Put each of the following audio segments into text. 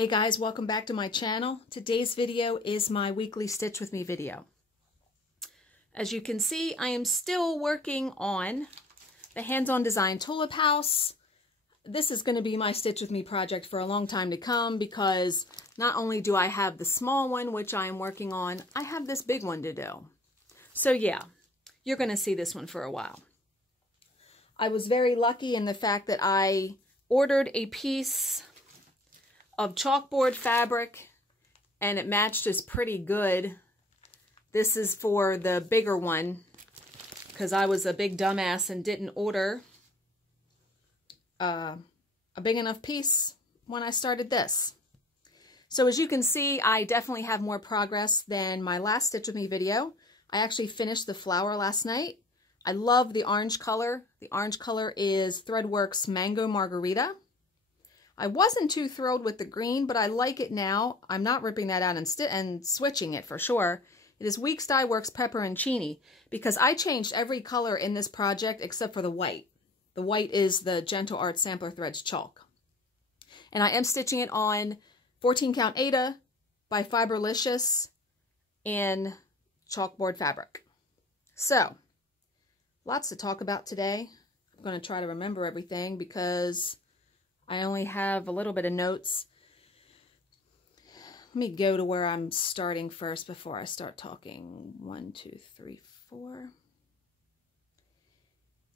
Hey guys, welcome back to my channel. Today's video is my weekly Stitch With Me video. As you can see, I am still working on the hands-on design tulip house. This is going to be my Stitch With Me project for a long time to come because not only do I have the small one, which I am working on, I have this big one to do. So yeah, you're going to see this one for a while. I was very lucky in the fact that I ordered a piece of chalkboard fabric and it matched us pretty good. This is for the bigger one because I was a big dumbass and didn't order a big enough piece when I started this. So as you can see, I definitely have more progress than my last Stitch With Me video. I actually finished the flower last night. I love the orange color. The orange color is Threadworks Mango Margarita. I wasn't too thrilled with the green, but I like it now. I'm not ripping that out and switching it for sure. It is Weeks Dye Works Pepperoncini because I changed every color in this project except for the white. The white is the Gentle Art Sampler Threads chalk. And I am stitching it on 14 count Aida by Fiberlicious in chalkboard fabric. So, lots to talk about today. I'm going to try to remember everything because I only have a little bit of notes. Let me go to where I'm starting first before I start talking. 1, 2, 3, 4.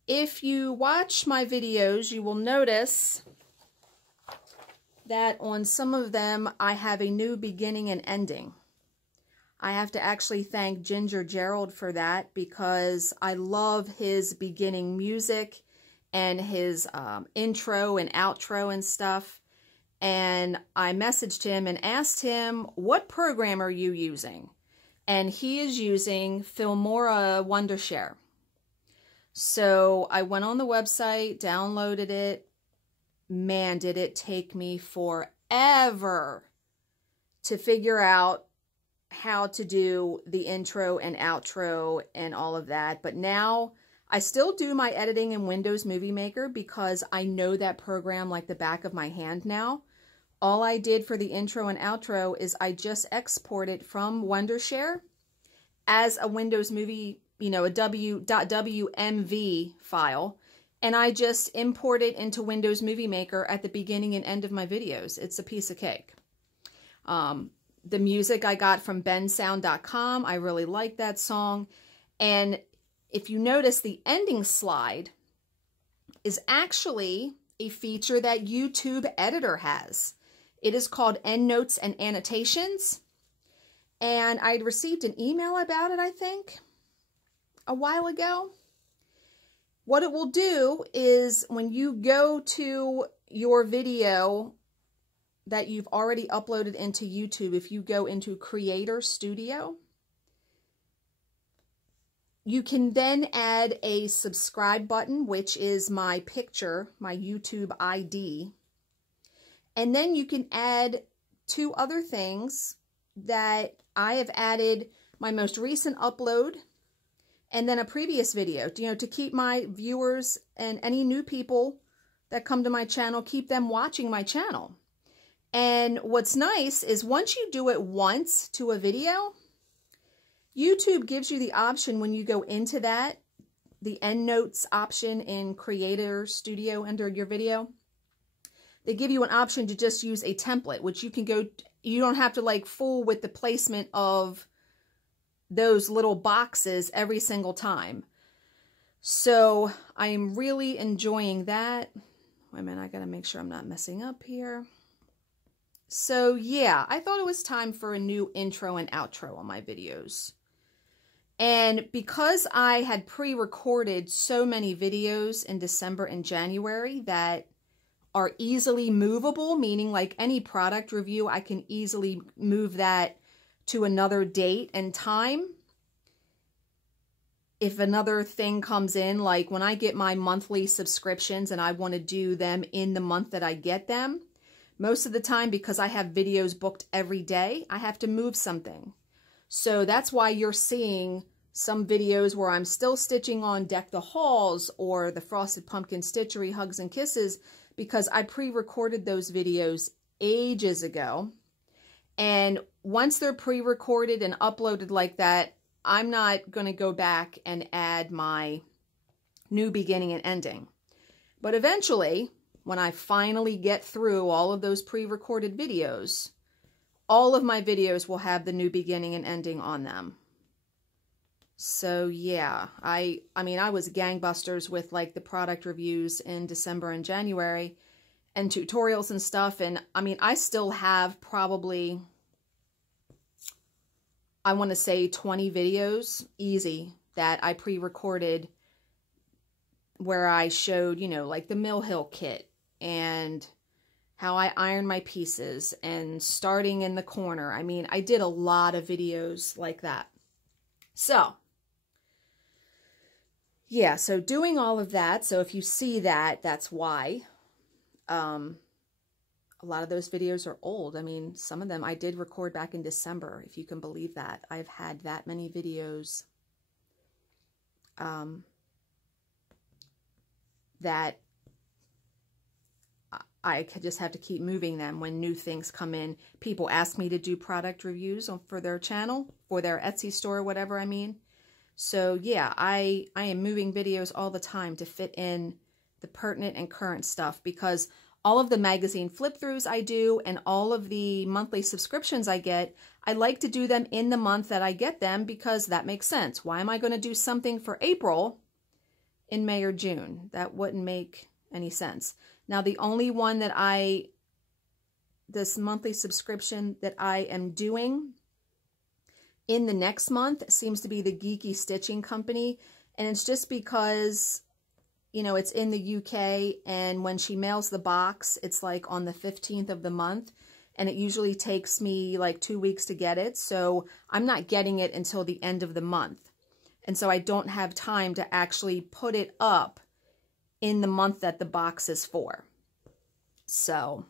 If you watch my videos, you will notice that on some of them, I have a new beginning and ending. I have to actually thank Ginger Gerald for that because I love his beginning music and his intro and outro and stuff. And I messaged him and asked him, what program are you using? And he is using Filmora Wondershare. So I went on the website, downloaded it. Man, did it take me forever to figure out how to do the intro and outro and all of that. But now I still do my editing in Windows Movie Maker because I know that program like the back of my hand now. All I did for the intro and outro is I just exported from Wondershare as a Windows Movie, a .wmv file, and I just import it into Windows Movie Maker at the beginning and end of my videos. It's a piece of cake. The music I got from bensound.com. I really like that song. And if you notice, the ending slide is actually a feature that YouTube Editor has. It is called Endnotes and Annotations. And I'd received an email about it, I think, a while ago. What it will do is when you go to your video that you've already uploaded into YouTube, if you go into Creator Studio, you can then add a subscribe button, which is my picture, my YouTube ID. And then you can add 2 other things that I have added: my most recent upload and then a previous video, to keep my viewers and any new people that come to my channel, keep them watching my channel. And what's nice is once you do it once to a video, YouTube gives you the option when you go into that, the Endnotes option in Creator Studio under your video. They give you an option to just use a template, which you can go, you don't have to fool with the placement of those little boxes every single time. So I am really enjoying that. Wait a minute, I gotta make sure I'm not messing up here. So yeah, I thought it was time for a new intro and outro on my videos. And because I had pre-recorded so many videos in December and January that are easily movable, meaning like any product review, I can easily move that to another date and time. If another thing comes in, like when I get my monthly subscriptions and I want to do them in the month that I get them, most of the time, because I have videos booked every day, I have to move something. So that's why you're seeing some videos where I'm still stitching on Deck the Halls or the Frosted Pumpkin Stitchery Hugs and Kisses, because I pre-recorded those videos ages ago. And once they're pre-recorded and uploaded like that, I'm not going to go back and add my new beginning and ending. But eventually, when I finally get through all of those pre-recorded videos, all of my videos will have the new beginning and ending on them. So yeah, I mean, I was gangbusters with like the product reviews in December and January and tutorials and stuff. And I mean, I still have probably, I want to say 20 videos, easy, that I pre-recorded where I showed, you know, like the Mill Hill kit and how I iron my pieces and starting in the corner. I mean, I did a lot of videos like that. So, yeah, so doing all of that. So if you see that, that's why. A lot of those videos are old. I mean, some of them I did record back in December, if you can believe that. I've had that many videos that I could just have to keep moving them when new things come in. People ask me to do product reviews for their channel, for their Etsy store, whatever I mean. So yeah, I am moving videos all the time to fit in the pertinent and current stuff, because all of the magazine flip-throughs I do and all of the monthly subscriptions I get, I like to do them in the month that I get them, because that makes sense. Why am I going to do something for April in May or June? That wouldn't make any sense. Now, the only one that this monthly subscription that I am doing in the next month seems to be the Geeky Stitching Company. And it's just because, you know, it's in the UK, and when she mails the box, it's like on the 15th of the month, and it usually takes me like 2 weeks to get it. So I'm not getting it until the end of the month. And so I don't have time to actually put it up in the month that the box is for. So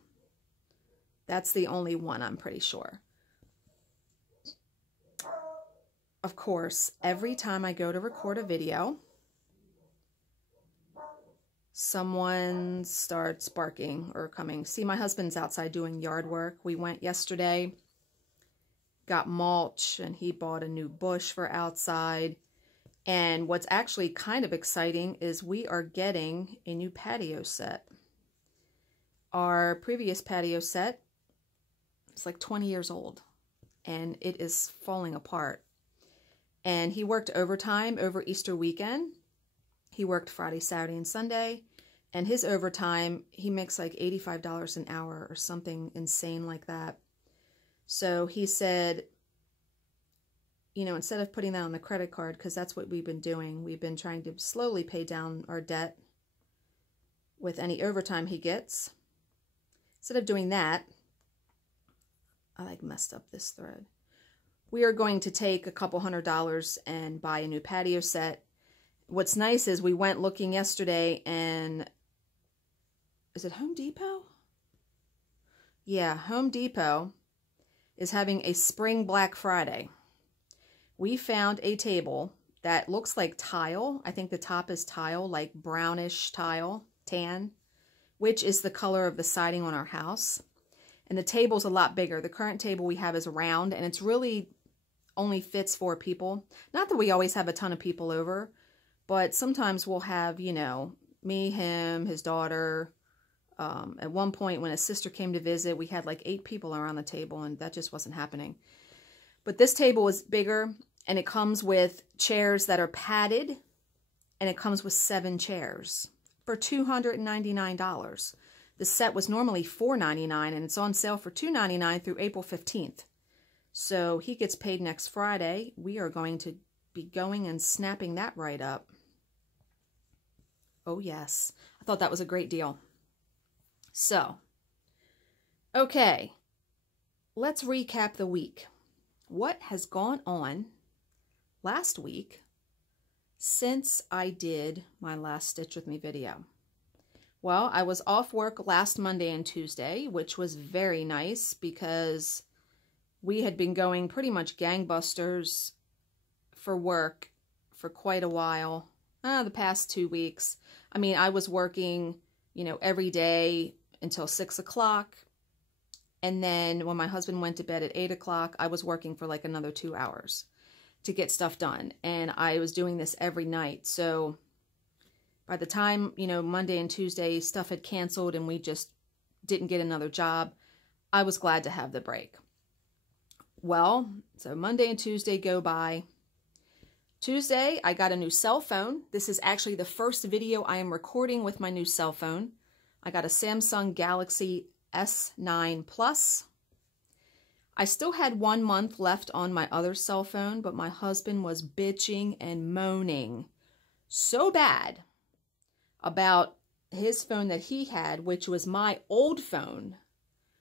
that's the only one, I'm pretty sure. Of course, every time I go to record a video, someone starts barking or coming. See, my husband's outside doing yard work. We went yesterday, got mulch, and he bought a new bush for outside. And what's actually kind of exciting is we are getting a new patio set. Our previous patio set is like 20 years old, and it is falling apart. And he worked overtime over Easter weekend. He worked Friday, Saturday, and Sunday. And his overtime, he makes like $85 an hour or something insane like that. So he said, you know, instead of putting that on the credit card, because that's what we've been doing, we've been trying to slowly pay down our debt with any overtime he gets. Instead of doing that, I like messed up this thread. We are going to take a couple $100 and buy a new patio set. What's nice is we went looking yesterday, and is it Home Depot? Yeah, Home Depot is having a spring Black Friday. We found a table that looks like tile. I think the top is tile, like brownish tile, tan, which is the color of the siding on our house. And the table's a lot bigger. The current table we have is round, and it's really only fits 4 people. Not that we always have a ton of people over, but sometimes we'll have, you know, me, him, his daughter. At one point when his sister came to visit, we had like 8 people around the table, and that just wasn't happening. But this table is bigger, and it comes with chairs that are padded, and it comes with 7 chairs for $299. The set was normally $499, and it's on sale for $299 through April 15th. So he gets paid next Friday. We are going to be going and snapping that right up. Oh yes, I thought that was a great deal. So, okay, let's recap the week. What has gone on last week since I did my last Stitch With Me video? Well, I was off work last Monday and Tuesday, which was very nice because we had been going pretty much gangbusters for work for quite a while, the past 2 weeks. I mean, I was working, you know, every day until 6 o'clock, And then when my husband went to bed at 8 o'clock, I was working for like another 2 hours to get stuff done. And I was doing this every night. So by the time, you know, Monday and Tuesday, stuff had canceled and we just didn't get another job, I was glad to have the break. Well, so Monday and Tuesday go by. Tuesday, I got a new cell phone. This is actually the first video I am recording with my new cell phone. I got a Samsung Galaxy S9 Plus. I still had 1 month left on my other cell phone, but my husband was bitching and moaning so bad about his phone that he had, which was my old phone.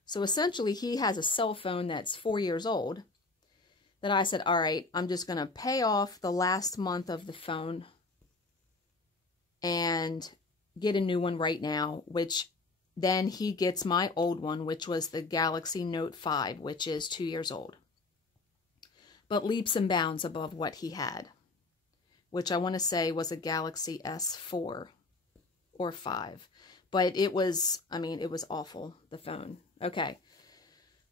So essentially, he has a cell phone that's 4 years old. That I said, all right, I'm just going to pay off the last month of the phone and get a new one right now, which then he gets my old one, which was the Galaxy Note 5, which is 2 years old. But leaps and bounds above what he had, which I want to say was a Galaxy S4 or 5. But it was, I mean, it was awful, the phone. Okay,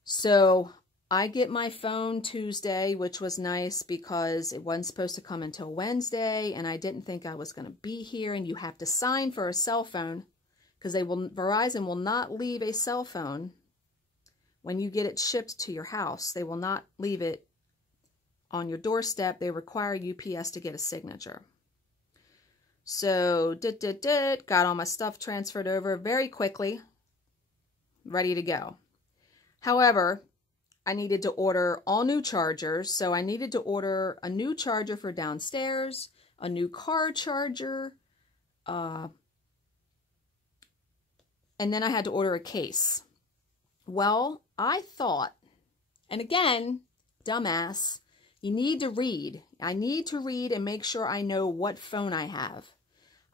so I get my phone Tuesday, which was nice because it wasn't supposed to come until Wednesday, and I didn't think I was going to be here, and you have to sign for a cell phone because Verizon will not leave a cell phone when you get it shipped to your house. They will not leave it on your doorstep. They require UPS to get a signature. So, got all my stuff transferred over very quickly, ready to go. However, I needed to order all new chargers, so I needed to order a new charger for downstairs, a new car charger, and then I had to order a case. Well, I thought, and again, dumbass, you need to read. I need to read and make sure I know what phone I have.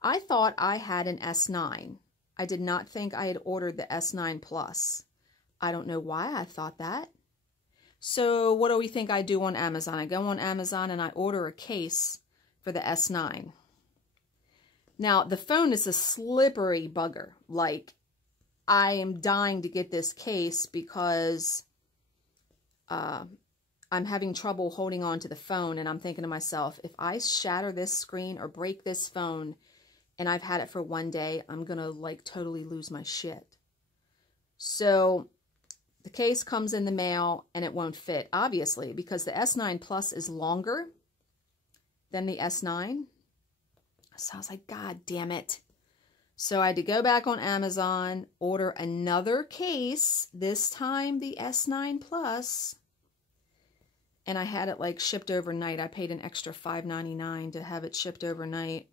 I thought I had an S9. I did not think I had ordered the S9 Plus. I don't know why I thought that. So what do we think I do on Amazon? I go on Amazon and I order a case for the S9. Now, the phone is a slippery bugger. Like, I am dying to get this case because I'm having trouble holding on to the phone. And I'm thinking to myself, if I shatter this screen or break this phone and I've had it for 1 day, I'm going to like totally lose my shit. So the case comes in the mail and it won't fit, obviously, because the S9 Plus is longer than the S9. So I was like, God damn it. So I had to go back on Amazon, order another case, this time the S9 Plus. And I had it like shipped overnight. I paid an extra $5.99 to have it shipped overnight.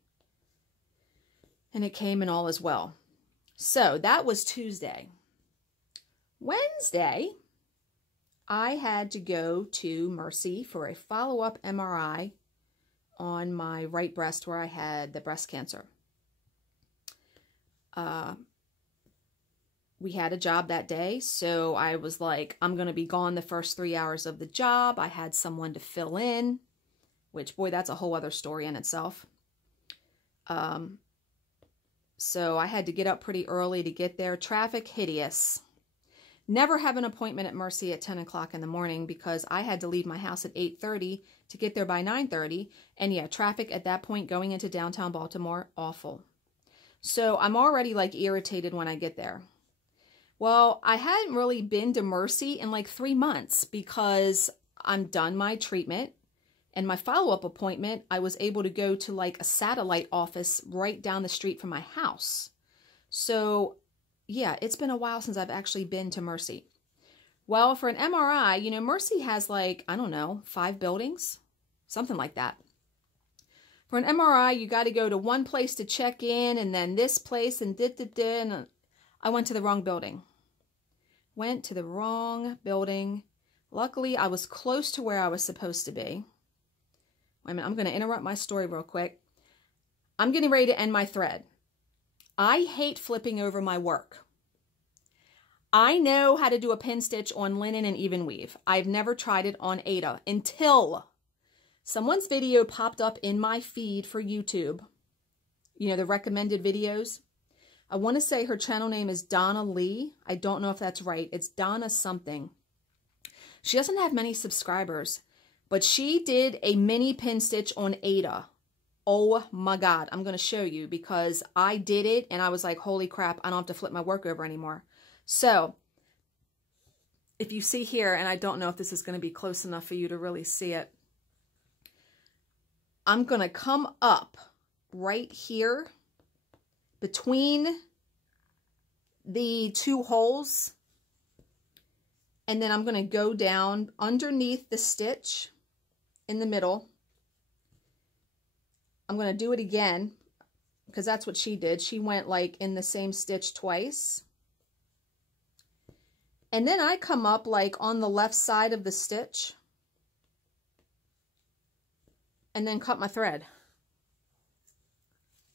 And it came and all is well. So that was Tuesday. Wednesday, I had to go to Mercy for a follow-up MRI on my right breast where I had the breast cancer. We had a job that day, so I was like, I'm going to be gone the first 3 hours of the job. I had someone to fill in, which, boy, that's a whole other story in itself. So I had to get up pretty early to get there. Traffic, hideous. Never have an appointment at Mercy at 10 o'clock in the morning because I had to leave my house at 8:30 to get there by 9:30. And yeah, traffic at that point going into downtown Baltimore, awful. So I'm already like irritated when I get there. Well, I hadn't really been to Mercy in like 3 months because I'm done my treatment. And my follow-up appointment, I was able to go to like a satellite office right down the street from my house. So yeah, it's been a while since I've actually been to Mercy. Well, for an MRI, you know, Mercy has like, I don't know, 5 buildings, something like that. For an MRI, you got to go to one place to check in and then this place and and I went to the wrong building. Went to the wrong building. Luckily, I was close to where I was supposed to be. Wait a minute, I'm going to interrupt my story real quick. I'm getting ready to end my thread. I hate flipping over my work. I know how to do a pin stitch on linen and even weave. I've never tried it on Ada until someone's video popped up in my feed for YouTube. You know, the recommended videos. I want to say her channel name is Donna Lee. I don't know if that's right. It's Donna something. She doesn't have many subscribers, but she did a mini pin stitch on Ada. Oh my God. I'm going to show you because I did it and I was like, holy crap, I don't have to flip my work over anymore. So if you see here, and I don't know if this is going to be close enough for you to really see it, I'm going to come up right here between the two holes, and then I'm going to go down underneath the stitch in the middle. I'm going to do it again because that's what she did. She went like in the same stitch twice. And then I come up like on the left side of the stitch and then cut my thread.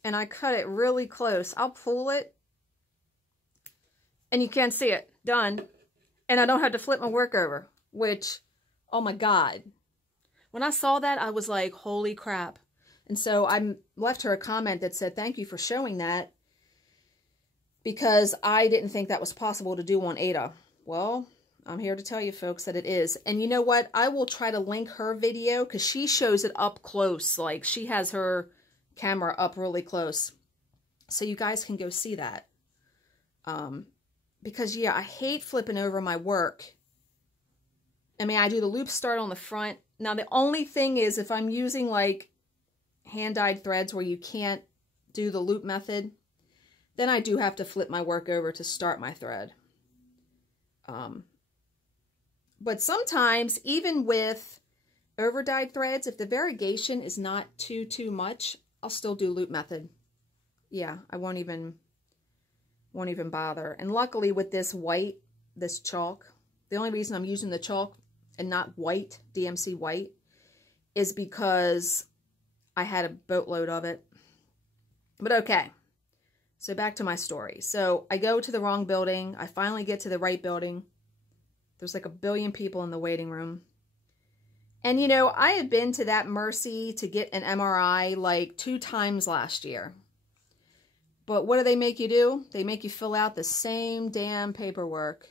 And I cut it really close. I'll pull it and you can't see it. Done. And I don't have to flip my work over, which, oh my God. When I saw that, I was like, holy crap. And so I left her a comment that said, thank you for showing that, because I didn't think that was possible to do on Ada. Well, I'm here to tell you folks that it is. And you know what? I will try to link her video because she shows it up close. Like she has her camera up really close. So you guys can go see that. Because yeah, I hate flipping over my work. I mean, I do the loop start on the front. Now the only thing is if I'm using like hand-dyed threads where you can't do the loop method, then I do have to flip my work over to start my thread. But sometimes, even with over-dyed threads, if the variegation is not too much, I'll still do loop method. Yeah, I won't even bother. And luckily with this white, this chalk, the only reason I'm using the chalk and not white, DMC white, is because I had a boatload of it. But okay, so back to my story. So I go to the wrong building. I finally get to the right building. There's like a billion people in the waiting room. And you know, I had been to that Mercy to get an MRI like 2 times last year. But what do they make you do? They make you fill out the same damn paperwork.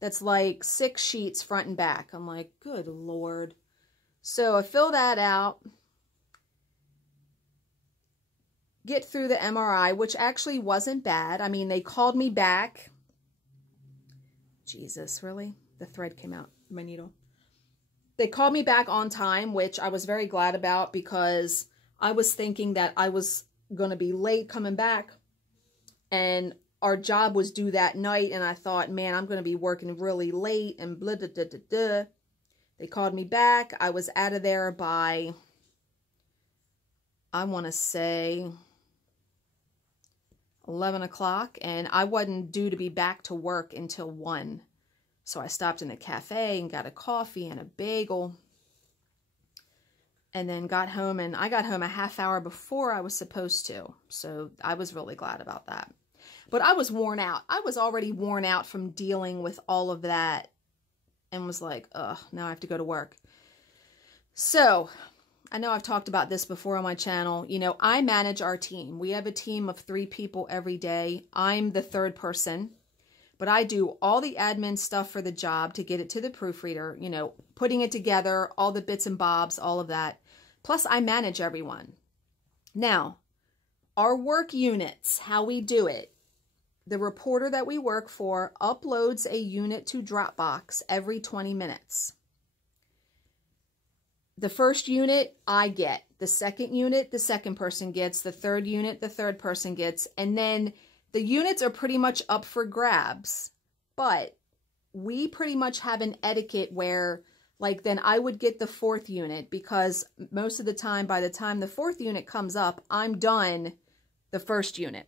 That's like 6 sheets front and back. I'm like, good Lord. So I fill that out. Get through the MRI, which actually wasn't bad. I mean, they called me back. Jesus, really? The thread came out, my needle. They called me back on time, which I was very glad about because I was thinking that I was going to be late coming back. And our job was due that night, and I thought, man, I'm going to be working really late and blah, blah, blah, blah, blah. They called me back. I was out of there by, I want to say, 11 o'clock, and I wasn't due to be back to work until 1. So I stopped in a cafe and got a coffee and a bagel, and then got home, and I got home a half hour before I was supposed to. So I was really glad about that. But I was worn out. I was already worn out from dealing with all of that and was like, ugh, now I have to go to work. So I know I've talked about this before on my channel. You know, I manage our team. We have a team of 3 people every day. I'm the 3rd person, but I do all the admin stuff for the job to get it to the proofreader, you know, putting it together, all the bits and bobs, all of that. Plus I manage everyone. Now, our work units, how we do it. The reporter that we work for uploads a unit to Dropbox every 20 minutes. The first unit I get, the second unit the second person gets, the third unit the third person gets, and then the units are pretty much up for grabs. But we pretty much have an etiquette where, like, then I would get the 4th unit because most of the time, by the time the 4th unit comes up, I'm done the 1st unit.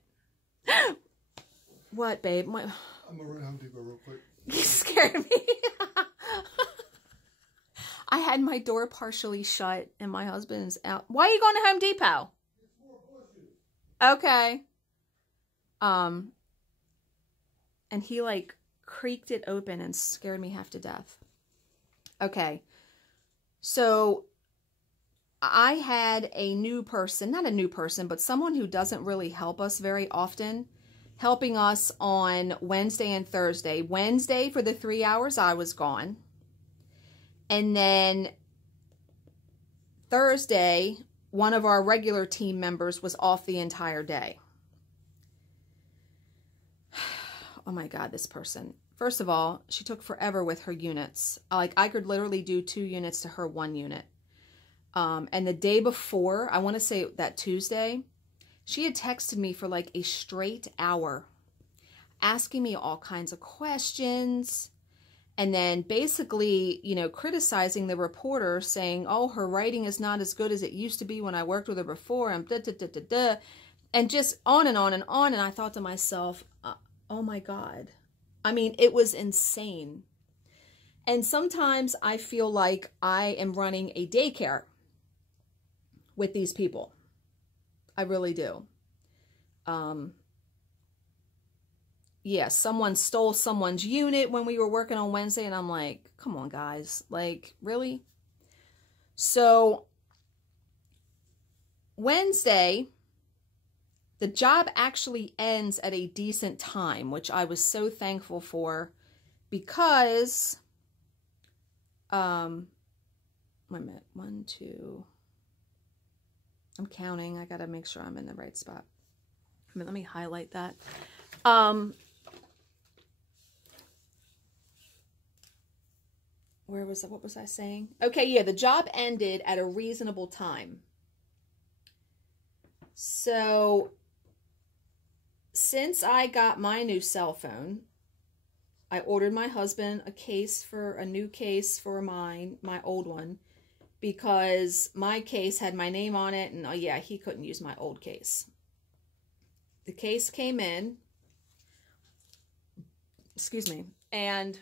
What, babe? I'm gonna run Home Depot real quick. You scared me. I had my door partially shut and my husband's out. Why are you going to Home Depot? Okay. And he like creaked it open and scared me half to death. Okay. So I had a new person, not a new person, but someone who doesn't really help us very often. helping us on Wednesday and Thursday. Wednesday for the 3 hours I was gone. And then Thursday, one of our regular team members was off the entire day. Oh my God, this person. First of all, she took forever with her units. Like, I could literally do 2 units to her 1 unit. And the day before, I want to say that Tuesday, she had texted me for like a straight hour, asking me all kinds of questions. And then basically, you know, criticizing the reporter, saying, oh, her writing is not as good as it used to be when I worked with her before, and da, da, da, da, da, and just on and on and on. And I thought to myself, oh my God. I mean, it was insane. And sometimes I feel like I am running a daycare with these people. I really do. Yeah, someone stole someone's unit when we were working on Wednesday, and I'm like, come on, guys. Like, really? So, Wednesday, the job actually ends at a decent time, which I was so thankful for, because, wait a minute, 1, 2, I'm counting. I got to make sure I'm in the right spot. I mean, let me highlight that. Where was it? What was I saying? Okay, yeah, the job ended at a reasonable time. So, since I got my new cell phone, I ordered my husband a new case for my old one, because my case had my name on it, and oh yeah, he couldn't use my old case. The case came in, excuse me, and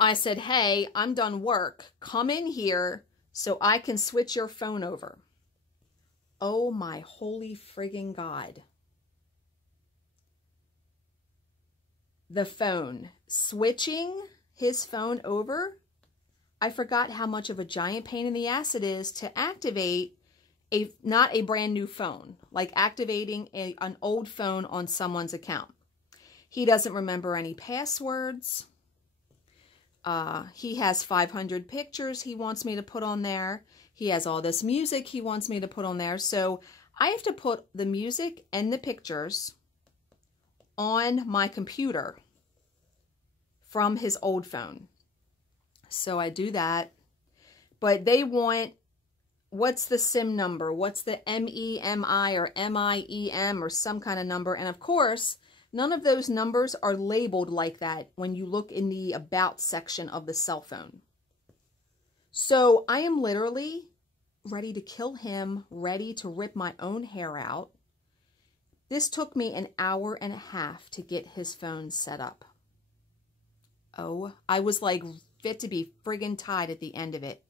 I said, hey, I'm done work. Come in here so I can switch your phone over. Oh my holy friggin' God. The phone. Switching his phone over, I forgot how much of a giant pain in the ass it is to activate not a brand new phone, like activating an old phone on someone's account. He doesn't remember any passwords. He has 500 pictures he wants me to put on there. He has all this music he wants me to put on there. So I have to put the music and the pictures on my computer from his old phone. So I do that. But they want, what's the SIM number? What's the MEMI or MIEM or some kind of number? And of course, none of those numbers are labeled like that when you look in the About section of the cell phone. So I am literally ready to kill him, ready to rip my own hair out. This took me an hour and a half to get his phone set up. Oh, I was like fit to be friggin' tied at the end of it.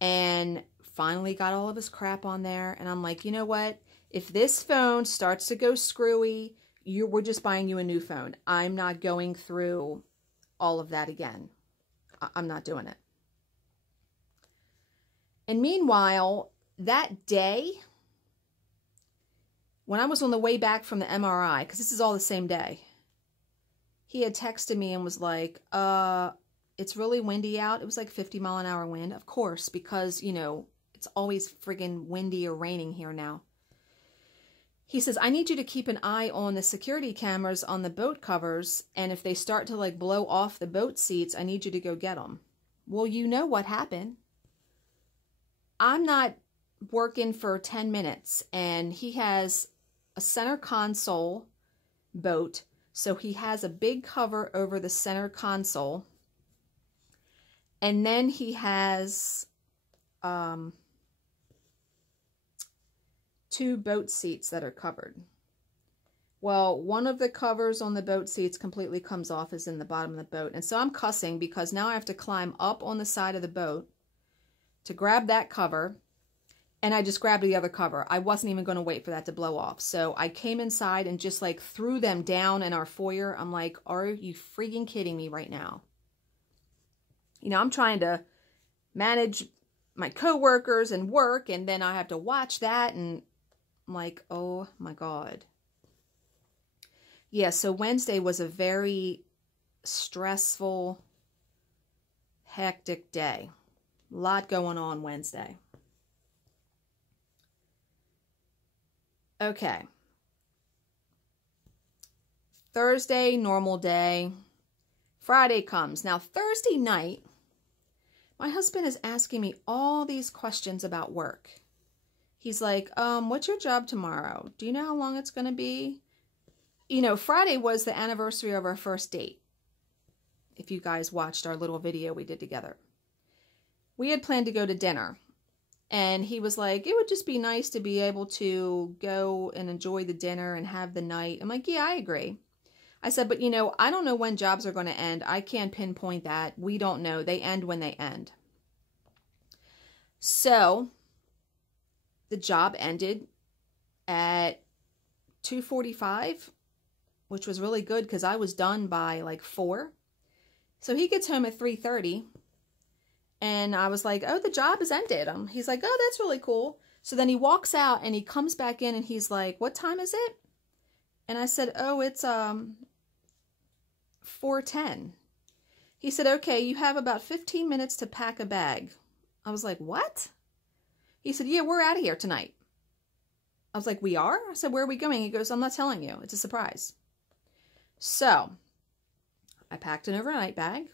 And finally got all of his crap on there. And I'm like, you know what? If this phone starts to go screwy, we're just buying you a new phone. I'm not going through all of that again. I'm not doing it. And meanwhile, that day, when I was on the way back from the MRI, because this is all the same day, he had texted me and was like, it's really windy out. It was like 50-mile-an-hour wind. Of course, because, you know, it's always friggin' windy or raining here now. He says, I need you to keep an eye on the security cameras on the boat covers, and if they start to like blow off the boat seats, I need you to go get them. Well, you know what happened. I'm not working for 10 minutes, and he has a center console boat, so he has a big cover over the center console, and then he has 2 boat seats that are covered. Well, one of the covers on the boat seats completely comes off, is in the bottom of the boat. And so I'm cussing because now I have to climb up on the side of the boat to grab that cover. And I just grabbed the other cover. I wasn't even going to wait for that to blow off. So I came inside and just like threw them down in our foyer. I'm like, are you freaking kidding me right now? You know, I'm trying to manage my coworkers and work, and then I have to watch that, and I'm like, oh my God. Yeah, so Wednesday was a very stressful, hectic day. A lot going on Wednesday. Okay. Thursday, normal day. Friday comes. Now, Thursday night, my husband is asking me all these questions about work. He's like, what's your job tomorrow? Do you know how long it's going to be? You know, Friday was the anniversary of our first date. If you guys watched our little video we did together. We had planned to go to dinner. And he was like, it would just be nice to be able to go and enjoy the dinner and have the night. I'm like, yeah, I agree. I said, but you know, I don't know when jobs are going to end. I can't pinpoint that. We don't know. They end when they end. So the job ended at 2:45, which was really good because I was done by like 4. So he gets home at 3:30 and I was like, oh, the job has ended. He's like, oh, that's really cool. So then he walks out and he comes back in and he's like, what time is it? And I said, oh, it's 4:10. He said, okay, you have about 15 minutes to pack a bag. I was like, what? He said, yeah, we're out of here tonight. I was like, we are? I said, where are we going? He goes, I'm not telling you. It's a surprise. So I packed an overnight bag.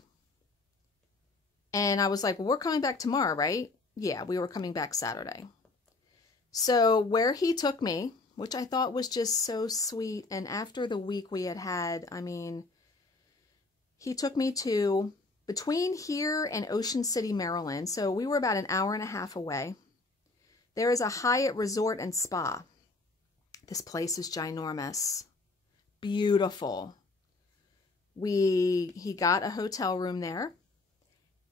And I was like, well, we're coming back tomorrow, right? Yeah, we were coming back Saturday. So where he took me, which I thought was just so sweet. And after the week we had had, I mean, he took me to between here and Ocean City, Maryland. So we were about an hour and a half away. There is a Hyatt Resort and Spa. This place is ginormous. Beautiful. He got a hotel room there.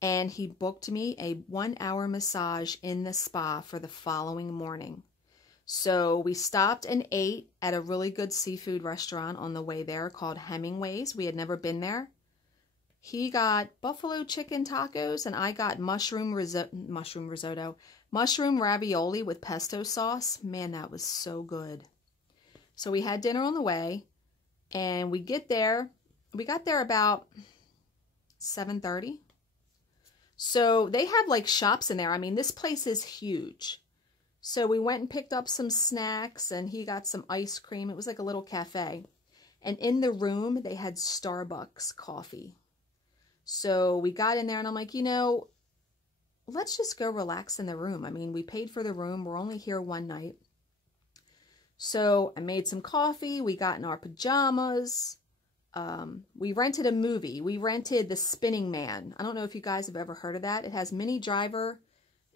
And he booked me a 1-hour massage in the spa for the following morning. So we stopped and ate at a really good seafood restaurant on the way there called Hemingway's. We had never been there. He got buffalo chicken tacos and I got mushroom ravioli with pesto sauce. Man, that was so good. So we had dinner on the way and we got there about 7:30. So they have like shops in there. I mean, this place is huge. So we went and picked up some snacks and he got some ice cream. It was like a little cafe. And in the room, they had Starbucks coffee. So we got in there and I'm like, you know, let's just go relax in the room. I mean, we paid for the room. We're only here one night. So I made some coffee. We got in our pajamas. We rented a movie. We rented The Spinning Man. I don't know if you guys have ever heard of that. It has Minnie Driver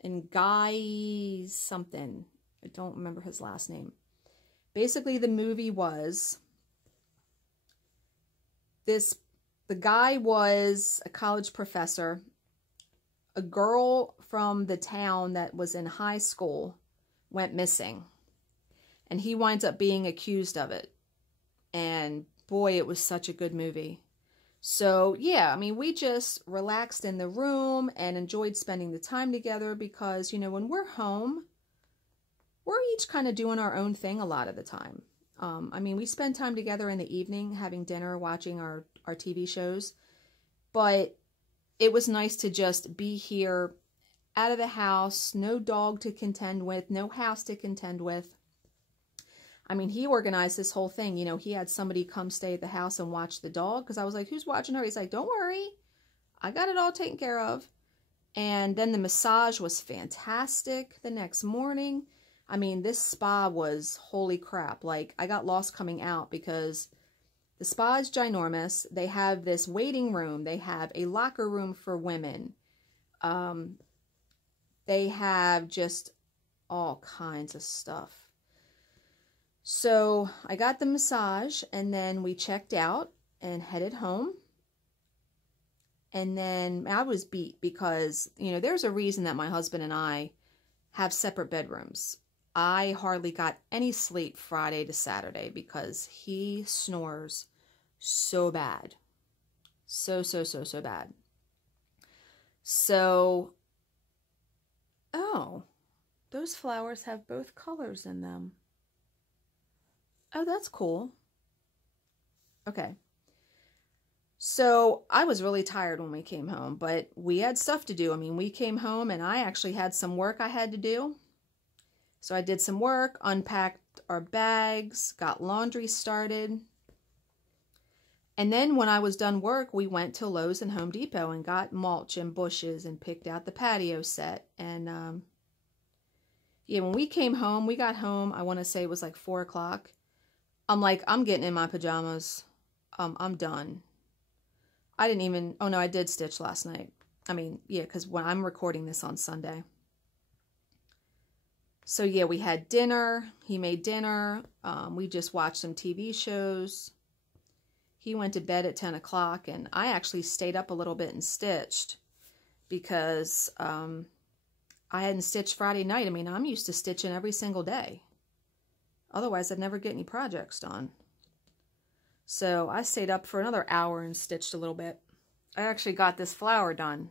and Guy something. I don't remember his last name. Basically, the movie was the guy was a college professor. A girl from the town that was in high school went missing. And he winds up being accused of it. And boy, it was such a good movie. So, yeah, I mean, we just relaxed in the room and enjoyed spending the time together because, you know, when we're home, we're each kind of doing our own thing a lot of the time. I mean, we spend time together in the evening, having dinner, watching our TV shows. But it was nice to just be here out of the house, no dog to contend with, no house to contend with. I mean, he organized this whole thing. You know, he had somebody come stay at the house and watch the dog. Because I was like, who's watching her? He's like, don't worry. I got it all taken care of. And then the massage was fantastic the next morning. I mean, this spa was holy crap. Like, I got lost coming out because the spa is ginormous. They have this waiting room. They have a locker room for women. They have just all kinds of stuff. So I got the massage and then we checked out and headed home. And then I was beat because, you know, there's a reason that my husband and I have separate bedrooms. I hardly got any sleep Friday to Saturday because he snores so bad. So bad. So, oh, those flowers have both colors in them. Oh, that's cool. Okay. So I was really tired when we came home, but we had stuff to do. I mean, we came home and I actually had some work I had to do. So I did some work, unpacked our bags, got laundry started. And then when I was done work, we went to Lowe's and Home Depot and got mulch and bushes and picked out the patio set. And yeah, when we came home, we got home, I want to say it was like 4 o'clock. I'm like, I'm getting in my pajamas. I'm done. I didn't even, oh no, I did stitch last night. I mean, yeah, because when I'm recording this on Sunday. So yeah, we had dinner. He made dinner. We just watched some TV shows. He went to bed at 10 o'clock, and I actually stayed up a little bit and stitched because I hadn't stitched Friday night. I mean, I'm used to stitching every single day. Otherwise, I'd never get any projects done. So I stayed up for another hour and stitched a little bit. I actually got this flower done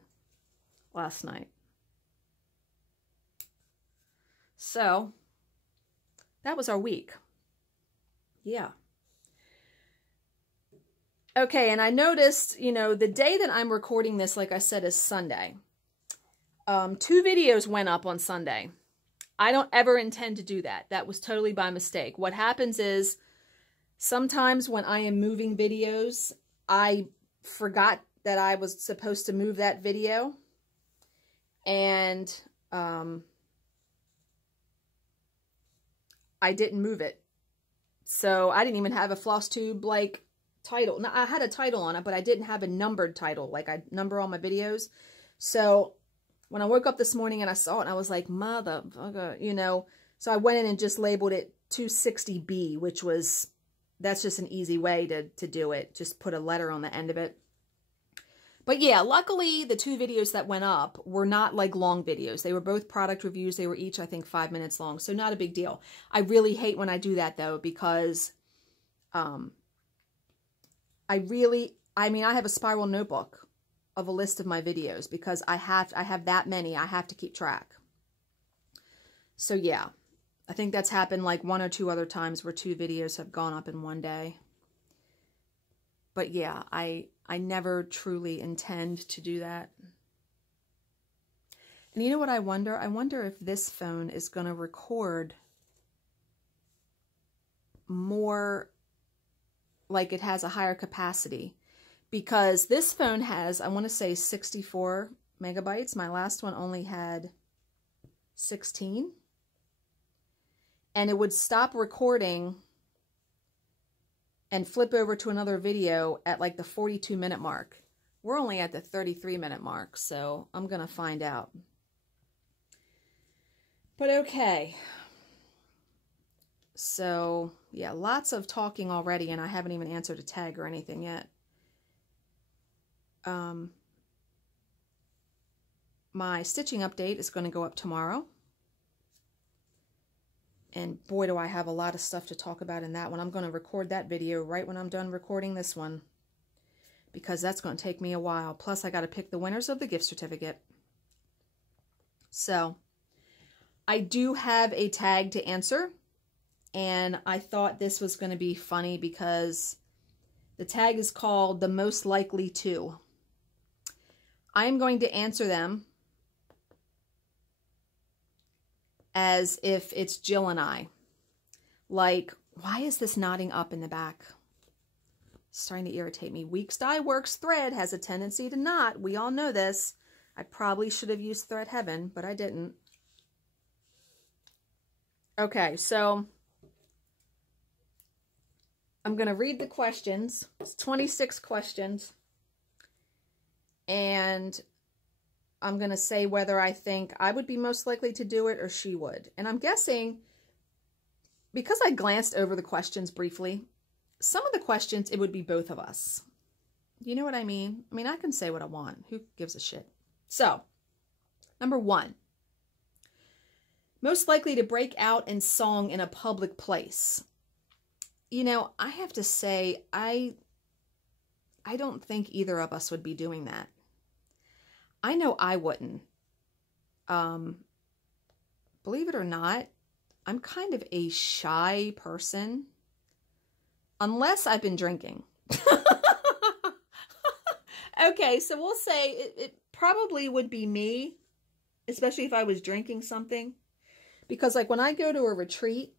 last night. So that was our week. Yeah. Okay, and I noticed, you know, the day that I'm recording this, like I said, is Sunday. 2 videos went up on Sunday. I don't ever intend to do that. That was totally by mistake. What happens is sometimes when I am moving videos, I forgot that I was supposed to move that video. And I didn't move it. So I didn't even have a Flosstube like title. Now, I had a title on it, but I didn't have a numbered title. Like I number all my videos. So when I woke up this morning and I saw it, and I was like, motherfucker, you know. So I went in and just labeled it 260B, which was, that's just an easy way to do it. Just put a letter on the end of it. But yeah, luckily the 2 videos that went up were not like long videos. They were both product reviews. They were each, I think, 5 minutes long. So not a big deal. I really hate when I do that though, because I have a spiral notebook of a list of my videos because I have that many. I have to keep track. So yeah, I think that's happened like 1 or 2 other times where 2 videos have gone up in one day. But yeah, I never truly intend to do that. And you know what I wonder? I wonder if this phone is going to record more, like it has a higher capacity. Because this phone has, I want to say 64 megabytes. My last one only had 16. And it would stop recording and flip over to another video at like the 42-minute mark. We're only at the 33-minute mark, so I'm going to find out. But okay. So, yeah, lots of talking already, and I haven't even answered a tag or anything yet. My stitching update is going to go up tomorrow. And boy, do I have a lot of stuff to talk about in that one. I'm going to record that video right when I'm done recording this one, because that's going to take me a while. Plus, I got to pick the winners of the gift certificate. So, I do have a tag to answer, and I thought this was going to be funny because the tag is called The Most Likely To. I am going to answer them as if it's Jill and I. Like, why is this knotting up in the back? It's starting to irritate me. Weeks Dye Works thread has a tendency to knot. We all know this. I probably should have used Thread Heaven, but I didn't. Okay, so I'm going to read the questions. It's 26 questions. And I'm going to say whether I think I would be most likely to do it or she would. And I'm guessing, because I glanced over the questions briefly, some of the questions, it would be both of us. You know what I mean? I mean, I can say what I want. Who gives a shit? So, number 1. Most likely to break out in song in a public place. You know, I have to say, I don't think either of us would be doing that. I know I wouldn't. Believe it or not, I'm kind of a shy person. Unless I've been drinking. Okay, so we'll say it probably would be me, especially if I was drinking something. Because like when I go to a retreat,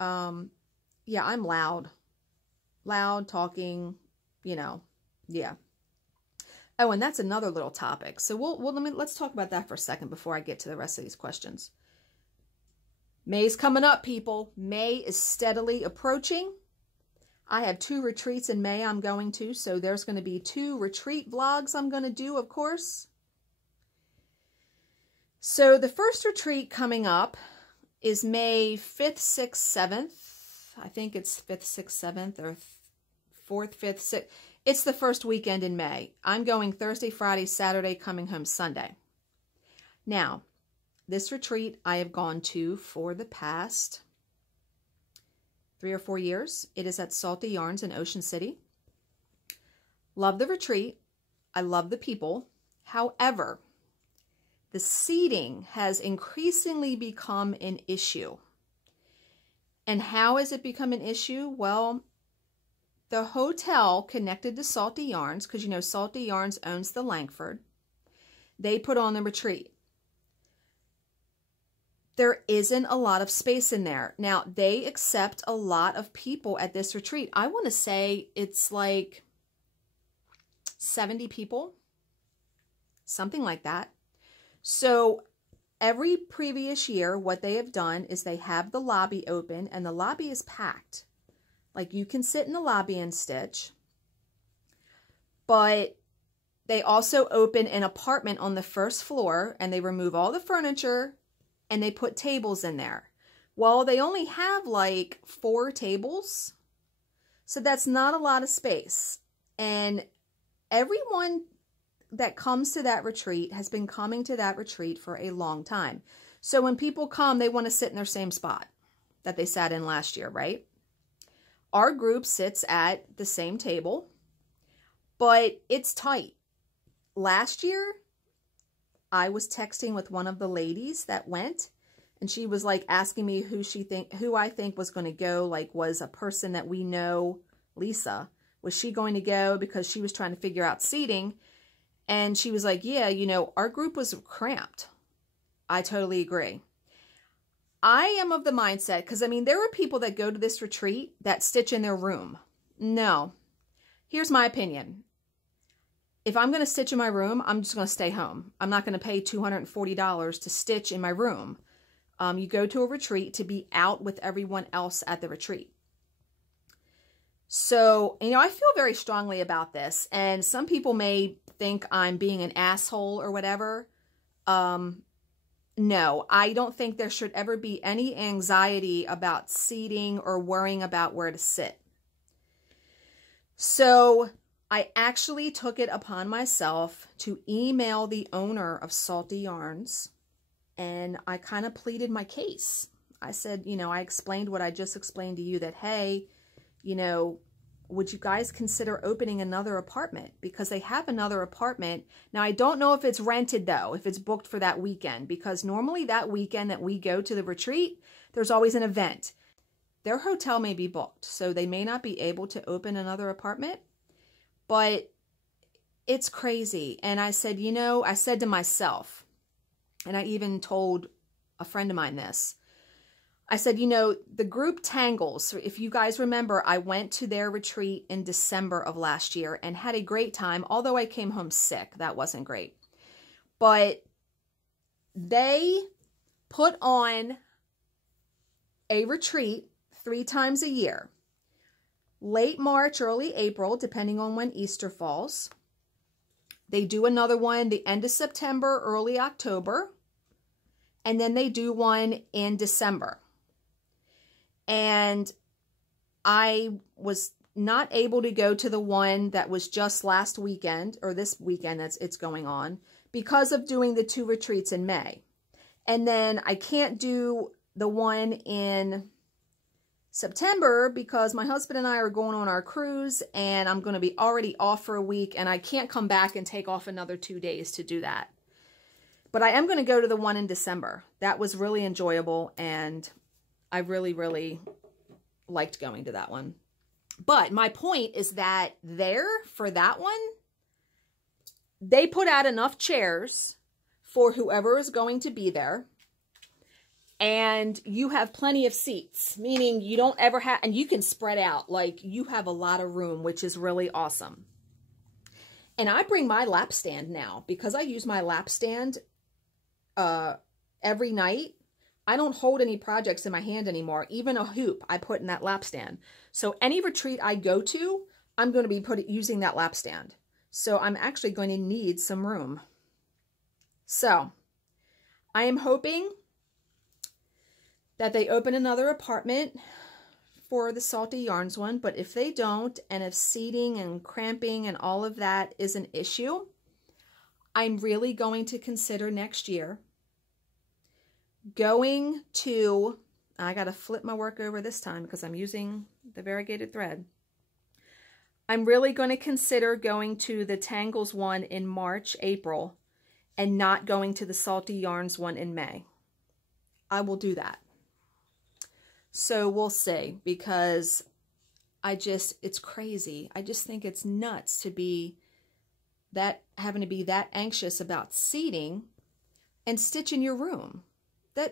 yeah, I'm loud. Loud, talking, you know, yeah. Oh, and that's another little topic. So let's talk about that for a second before I get to the rest of these questions. May's coming up, people. May is steadily approaching. I have 2 retreats in May I'm going to, so there's going to be 2 retreat vlogs I'm going to do, of course. So the first retreat coming up is May 5th, 6th, 7th. I think it's 5th, 6th, 7th, or 4th, 5th, 6th. It's the first weekend in May. I'm going Thursday, Friday, Saturday, coming home Sunday. Now, this retreat I have gone to for the past 3 or 4 years. It is at Salty Yarns in Ocean City. Love the retreat. I love the people. However, the seating has increasingly become an issue. And how has it become an issue? Well, the hotel connected to Salty Yarns, because you know Salty Yarns owns the Langford, they put on the retreat. There isn't a lot of space in there. Now, they accept a lot of people at this retreat. I want to say it's like 70 people, something like that. So every previous year, what they have done is they have the lobby open and the lobby is packed. Like you can sit in the lobby and stitch, but they also open an apartment on the first floor and they remove all the furniture and they put tables in there. Well, they only have like 4 tables, so that's not a lot of space. And everyone that comes to that retreat has been coming to that retreat for a long time. So when people come, they want to sit in their same spot that they sat in last year, right? Our group sits at the same table, but it's tight. Last year, I was texting with one of the ladies that went, and she was like asking me who I think was going to go, like was a person that we know, Lisa. Was she going to go because she was trying to figure out seating? And she was like, yeah, you know, our group was cramped. I totally agree. I am of the mindset, because I mean, there are people that go to this retreat that stitch in their room. No. Here's my opinion. If I'm going to stitch in my room, I'm just going to stay home. I'm not going to pay $240 to stitch in my room. You go to a retreat to be out with everyone else at the retreat. So, you know, I feel very strongly about this, and some people may think I'm being an asshole or whatever. No, I don't think there should ever be any anxiety about seating or worrying about where to sit. So I actually took it upon myself to email the owner of Salty Yarns, and I kind of pleaded my case. I said, you know, I explained what I just explained to you, that, hey, you know, would you guys consider opening another apartment? Because they have another apartment. Now, I don't know if it's rented, though, if it's booked for that weekend, because normally that weekend that we go to the retreat, there's always an event. Their hotel may be booked, so they may not be able to open another apartment, but it's crazy. And I said, you know, I said to myself, and I even told a friend of mine this, I said, you know, the group tangles. If you guys remember, I went to their retreat in December of last year and had a great time, although I came home sick. That wasn't great. But they put on a retreat 3 times a year. Late March, early April, depending on when Easter falls. They do another one the end of September, early October. And then they do one in December. And I was not able to go to the one that was just last weekend, or this weekend it's going on, because of doing the 2 retreats in May. And then I can't do the one in September because my husband and I are going on our cruise, and I'm going to be already off for a week, and I can't come back and take off another 2 days to do that. But I am going to go to the one in December. That was really enjoyable, and I really, really liked going to that one. But my point is that for that one, they put out enough chairs for whoever is going to be there. And you have plenty of seats, meaning you don't ever have, and you can spread out, like you have a lot of room, which is really awesome. And I bring my lap stand now because I use my lap stand every night. I don't hold any projects in my hand anymore. Even a hoop I put in that lap stand. So any retreat I go to, I'm going to be using that lap stand. So I'm actually going to need some room. So I am hoping that they open another apartment for the Salty Yarns one. But if they don't, and if seating and cramping and all of that is an issue, I'm really going to consider next year going to, I got to flip my work over this time because I'm using the variegated thread. I'm really going to consider going to the Tangles one in March, April, and not going to the Salty Yarns one in May. I will do that. So we'll see, because it's crazy. I just think it's nuts to be having to be that anxious about seating and stitching your room.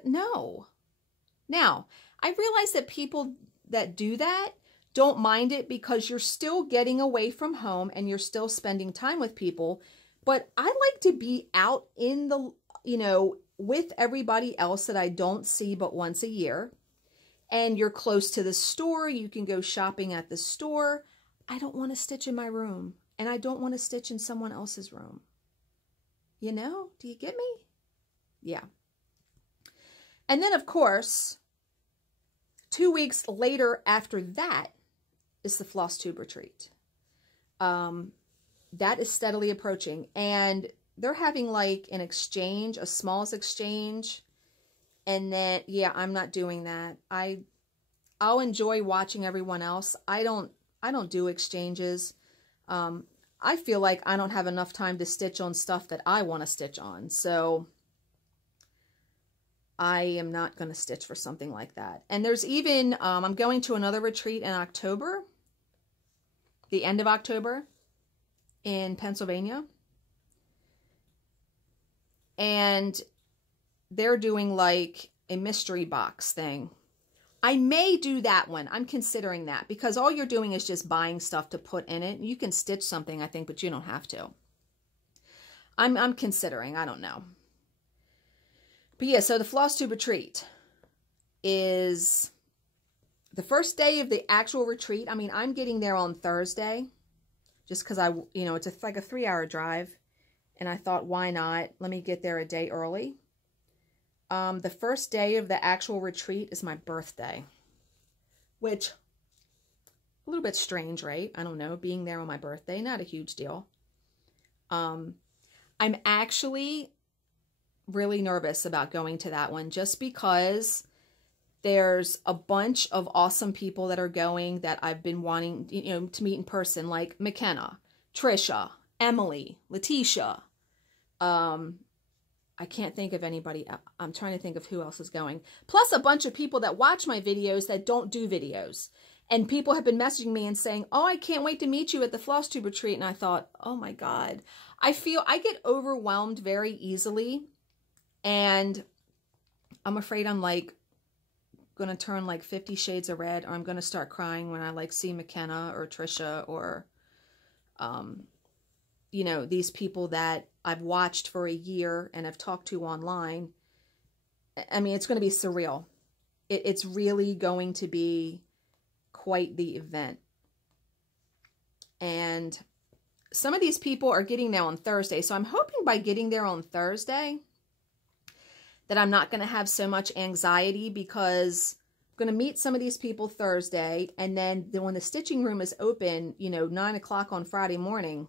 No. Now, I realize that people that do that don't mind it because you're still getting away from home and you're still spending time with people. But I like to be out in the, with everybody else that I don't see but once a year. And you're close to the store. You can go shopping at the store. I don't want to stitch in my room. And I don't want to stitch in someone else's room. Do you get me? Yeah. And then, of course, 2 weeks later after that is the Flosstube retreat. That is steadily approaching. And they're having like an exchange, a smalls exchange. And then, yeah, I'm not doing that. I'll enjoy watching everyone else. I don't do exchanges. I feel like I don't have enough time to stitch on stuff that I want to stitch on. So I am not going to stitch for something like that. And there's even, I'm going to another retreat in October, the end of October in Pennsylvania. And they're doing like a mystery box thing. I may do that one. I'm considering that because all you're doing is just buying stuff to put in it. You can stitch something, I think, but you don't have to. I'm considering. I don't know. But yeah, so the Flosstube retreat is the first day of the actual retreat. I mean, I'm getting there on Thursday just because it's like a 3-hour drive. And I thought, why not? Let me get there a day early. The first day of the actual retreat is my birthday, which a little bit strange, right? I don't know, being there on my birthday, not a huge deal. I'm actually really nervous about going to that one just because there's a bunch of awesome people that are going that I've been wanting, to meet in person, like McKenna, Trisha, Emily, Letitia. I can't think of anybody. I'm trying to think of who else is going. Plus a bunch of people that watch my videos that don't do videos. And people have been messaging me and saying, oh, I can't wait to meet you at the Flosstube retreat. And I thought, oh my God. I get overwhelmed very easily. And I'm afraid I'm like going to turn like 50 Shades of Red. Or I'm going to start crying when I like see McKenna or Trisha or, these people that I've watched for a year and have talked to online. I mean, it's going to be surreal. It's really going to be quite the event. And some of these people are getting there on Thursday. So I'm hoping by getting there on Thursday that I'm not going to have so much anxiety because I'm going to meet some of these people Thursday. And then when the stitching room is open, 9 o'clock on Friday morning,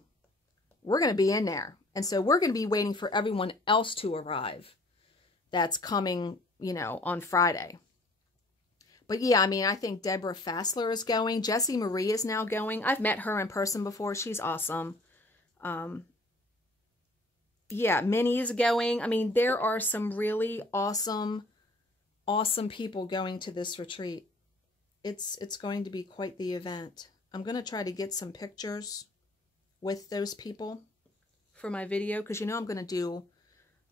we're going to be in there. And so we're going to be waiting for everyone else to arrive that's coming, on Friday. But yeah, I mean, I think Deborah Fassler is going. Jessie Marie is now going. I've met her in person before. She's awesome. Yeah, Minnie is going. I mean, there are some really awesome people going to this retreat. It's going to be quite the event. I'm going to try to get some pictures with those people for my video, because you know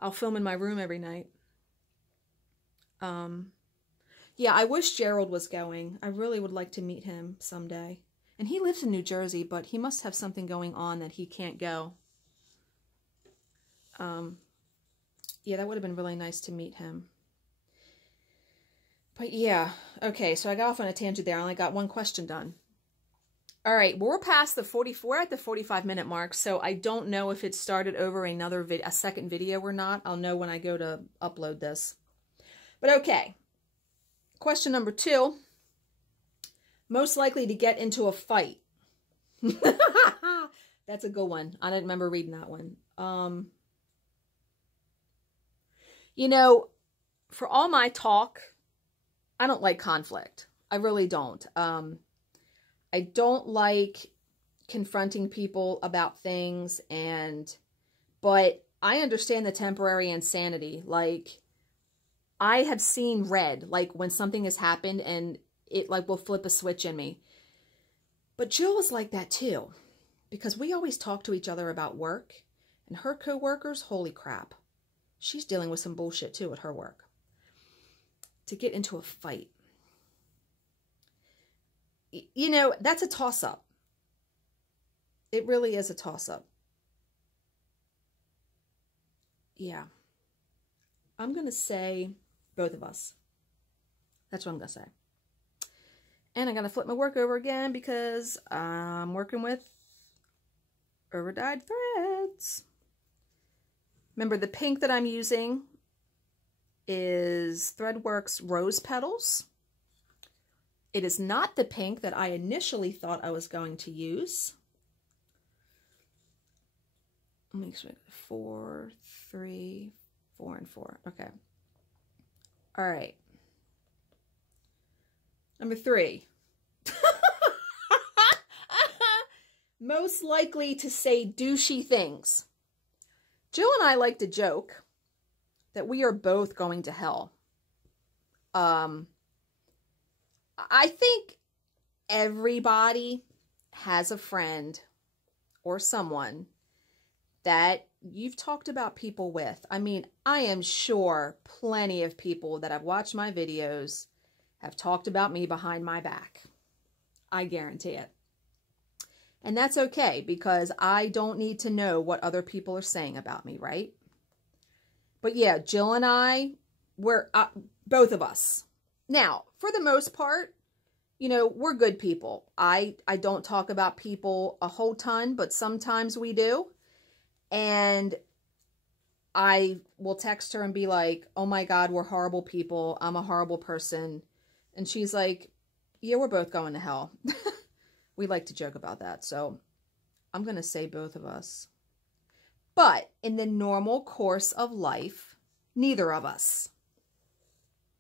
I'll film in my room every night. Yeah, I wish Gerald was going. I really would like to meet him someday. And he lives in New Jersey, but he must have something going on that he can't go. Yeah, that would have been really nice to meet him. But yeah, okay, so I got off on a tangent there. I only got one question done. All right, well, we're past the 44, we're at the 45-minute mark, so I don't know if it started over a second video or not. I'll know when I go to upload this. But okay, question number 2. Most likely to get into a fight. That's a good one. I didn't remember reading that one. You know, for all my talk, I don't like conflict. I really don't. I don't like confronting people about things, but I understand the temporary insanity. Like, I have seen red, like when something has happened and it like will flip a switch in me. But Jill is like that too, because we always talk to each other about work, and her coworkers, holy crap, she's dealing with some bullshit too at her work. To get into a fight. You know, that's a toss-up. It really is a toss-up. Yeah. I'm going to say both of us. That's what I'm going to say. And I'm going to flip my work over again because I'm working with over-dyed threads. Remember, the pink that I'm using is Threadworks Rose Petals. It is not the pink that I initially thought I was going to use. Let me make sure. 4, 3, 4, and 4. Okay. All right. Number 3. Most likely to say douchey things. Jill and I like to joke that we are both going to hell. I think everybody has a friend or someone that you've talked about people with. I mean, I am sure plenty of people that have watched my videos have talked about me behind my back. I guarantee it. And that's okay, because I don't need to know what other people are saying about me, right? But yeah, Jill and I, we're both of us. Now, for the most part, you know, we're good people. I don't talk about people a whole ton, but sometimes we do. And I will text her and be like, oh my God, we're horrible people. I'm a horrible person. And she's like, yeah, we're both going to hell. We like to joke about that. So I'm going to say both of us. But in the normal course of life, neither of us.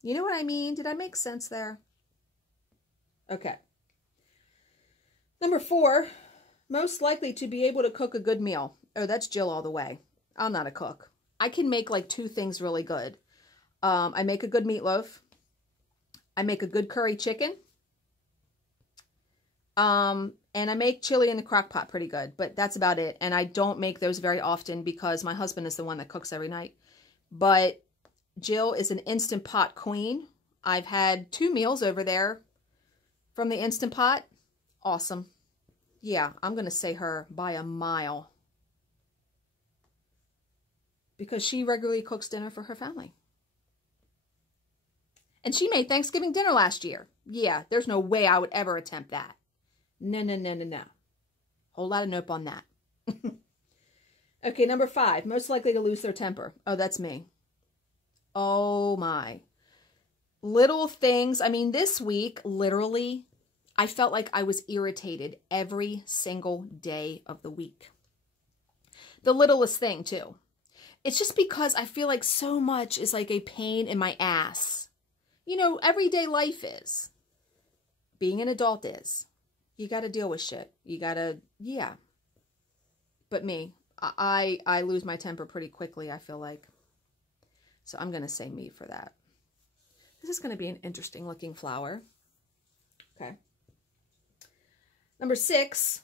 You know what I mean? Did I make sense there? Okay. Number 4, most likely to be able to cook a good meal. Oh, that's Jill all the way. I'm not a cook. I can make like 2 things really good. I make a good meatloaf. I make a good curry chicken. And I make chili in the crock pot pretty good, but that's about it. And I don't make those very often because my husband is the one that cooks every night. But Jill is an Instant Pot queen. I've had 2 meals over there from the Instant Pot. Awesome. Yeah, I'm going to say her by a mile. Because she regularly cooks dinner for her family. And she made Thanksgiving dinner last year. Yeah, there's no way I would ever attempt that. No, no, no, no, no. Whole lot of nope on that. Okay, number 5. Most likely to lose their temper. Oh, that's me. Oh, my. Little things. I mean, this week, literally, I felt like I was irritated every single day of the week. The littlest thing, too. It's just because I feel like so much is like a pain in my ass. You know, everyday life is. Being an adult is. You got to deal with shit. You got to, yeah. But me, I lose my temper pretty quickly, I feel like. So I'm going to say me for that. This is going to be an interesting looking flower. Okay. Number 6,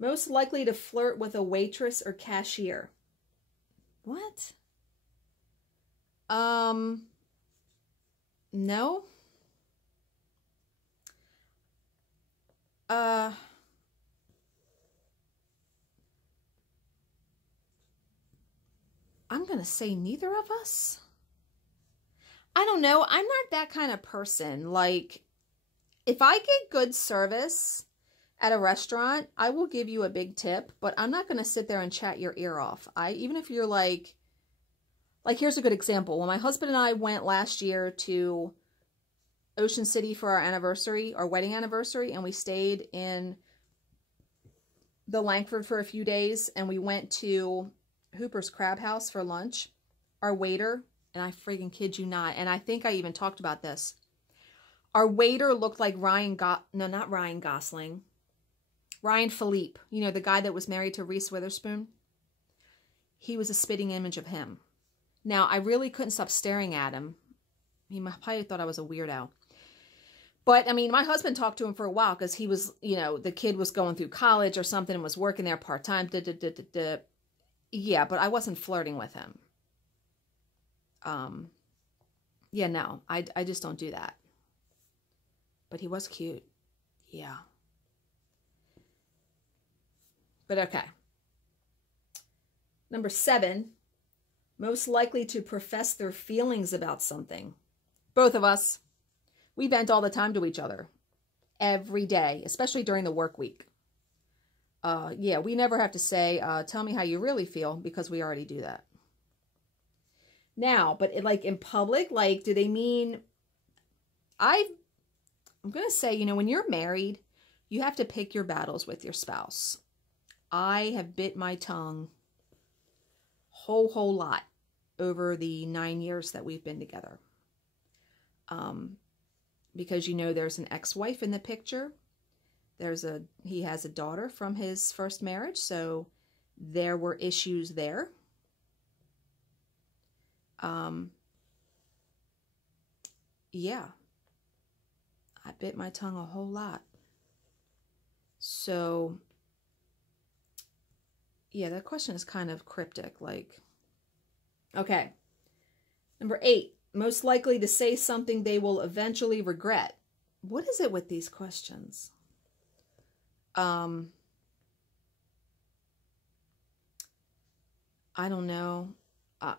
most likely to flirt with a waitress or cashier. What? No. I'm going to say neither of us. I don't know. I'm not that kind of person. Like, if I get good service at a restaurant, I will give you a big tip, but I'm not going to sit there and chat your ear off. Even if you're like, here's a good example. When my husband and I went last year to Ocean City for our anniversary, our wedding anniversary, and we stayed in the Langford for a few days, and we went to Hooper's Crab House for lunch. Our waiter, and I friggin' kid you not, and I think I even talked about this. Our waiter looked like not Ryan Gosling. Ryan Philippe. You know, the guy that was married to Reese Witherspoon. He was a spitting image of him. Now, I really couldn't stop staring at him. He probably thought I was a weirdo. But, I mean, my husband talked to him for a while because he was, you know, the kid was going through college or something and was working there part-time. Yeah, but I wasn't flirting with him. Yeah, no, I just don't do that. But he was cute. Yeah. But okay. Number 7, most likely to profess their feelings about something. Both of us. We vent all the time to each other. Every day, especially during the work week. Yeah, we never have to say, tell me how you really feel, because we already do that. Now, but like in public, like, do they mean, I'm going to say, you know, when you're married, you have to pick your battles with your spouse. I have bit my tongue whole lot over the 9 years that we've been together. Because, you know, there's an ex-wife in the picture. He has a daughter from his first marriage, so there were issues there. Yeah, I bit my tongue a whole lot. So, yeah, that question is kind of cryptic, like, okay. Number 8, most likely to say something they will eventually regret. What is it with these questions? I don't know.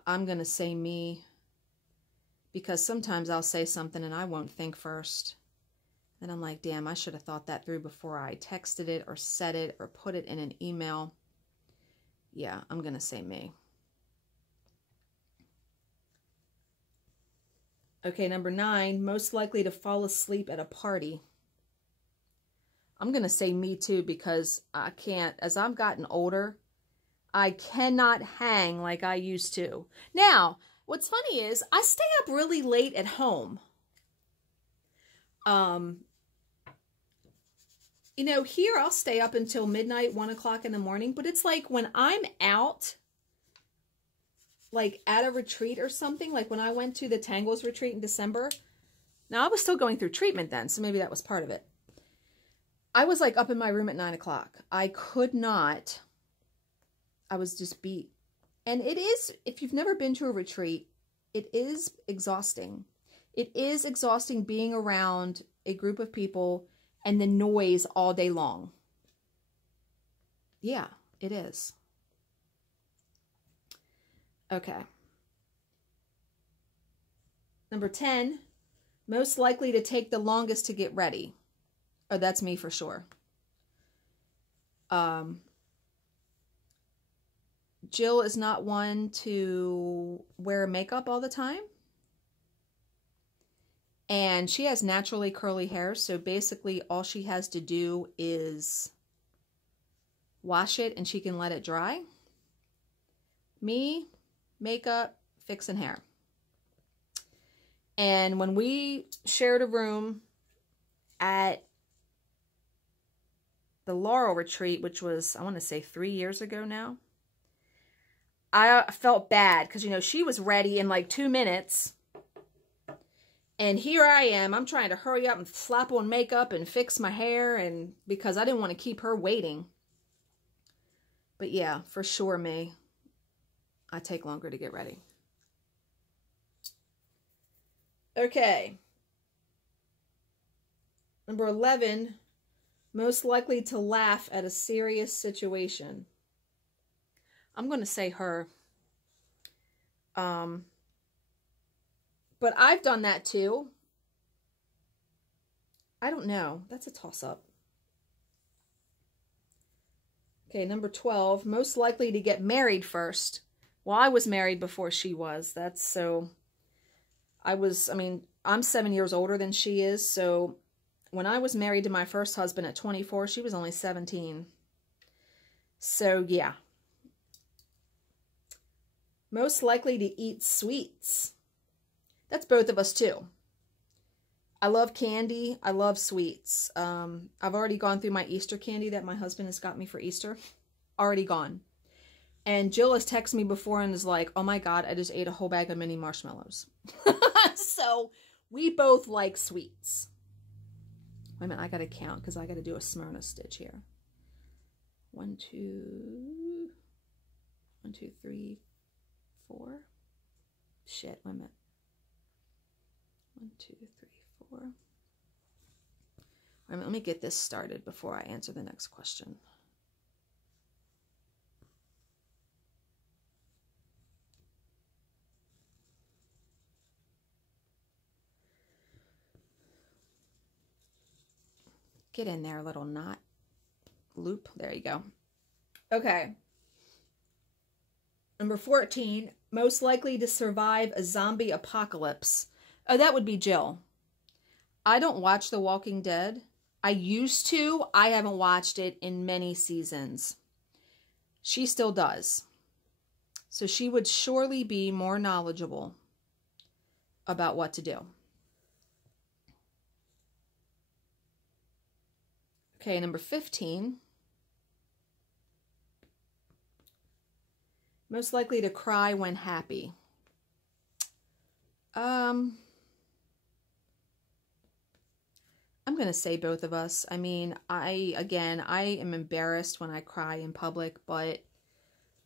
I'm going to say me, because sometimes I'll say something and I won't think first. And I'm like, damn, I should have thought that through before I texted it or said it or put it in an email. Yeah, I'm going to say me. Okay, number 9, most likely to fall asleep at a party. I'm going to say me too, because I can't, as I've gotten older, I cannot hang like I used to. Now, what's funny is I stay up really late at home. You know, here I'll stay up until midnight, 1 o'clock in the morning, but it's like when I'm out, like at a retreat or something, like when I went to the Tangles retreat in December. Now, I was still going through treatment then, so maybe that was part of it. I was like up in my room at 9 o'clock. I could not. I was just beat. And it is, if you've never been to a retreat, it is exhausting. It is exhausting being around a group of people and the noise all day long. Yeah, it is. Okay. Number 10, most likely to take the longest to get ready. Oh, that's me for sure. Jill is not one to wear makeup all the time. And she has naturally curly hair, so basically all she has to do is wash it and she can let it dry. Me, makeup, fixing hair. And when we shared a room at the Laurel retreat, which was, I want to say 3 years ago now, I felt bad because, you know, she was ready in like 2 minutes. And here I am. I'm trying to hurry up and slap on makeup and fix my hair, and because I didn't want to keep her waiting. But yeah, for sure, me. I take longer to get ready. Okay. Number 11, most likely to laugh at a serious situation. I'm going to say her. But I've done that too. I don't know. That's a toss-up. Okay, number 12, most likely to get married first. Well, I was married before she was. That's so... I'm 7 years older than she is, so when I was married to my first husband at 24, she was only 17. So, yeah. Most likely to eat sweets. That's both of us, too. I love candy. I love sweets. I've already gone through my Easter candy that my husband has got me for Easter. Already gone. And Jill has texted me before and is like, oh my God, I just ate a whole bag of mini marshmallows. So we both like sweets. Wait a minute, I got to count because I got to do a Smyrna stitch here. 1, 2, 3, 4. Shit, wait a minute. 1, 2, 3, 4. Wait a minute, let me get this started before I answer the next question. Get in there, little knot. Loop. There you go. Okay. Number 14, most likely to survive a zombie apocalypse. Oh, that would be Jill. I don't watch The Walking Dead. I used to. I haven't watched it in many seasons. She still does. So she would surely be more knowledgeable about what to do. Okay, number 15. Most likely to cry when happy. I'm going to say both of us. I mean, I am embarrassed when I cry in public, but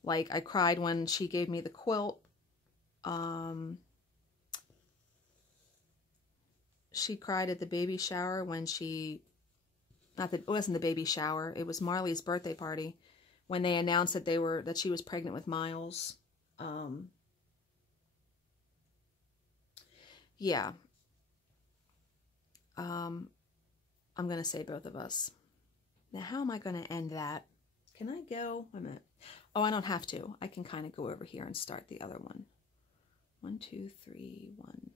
like I cried when she gave me the quilt. She cried at the baby shower when it wasn't the baby shower. It was Marley's birthday party when they announced that she was pregnant with Miles. Yeah. I'm going to say both of us. Now, how am I going to end that? Can I go? Wait a minute. Oh, I don't have to. I can kind of go over here and start the other one. 1, 2, 3, 1.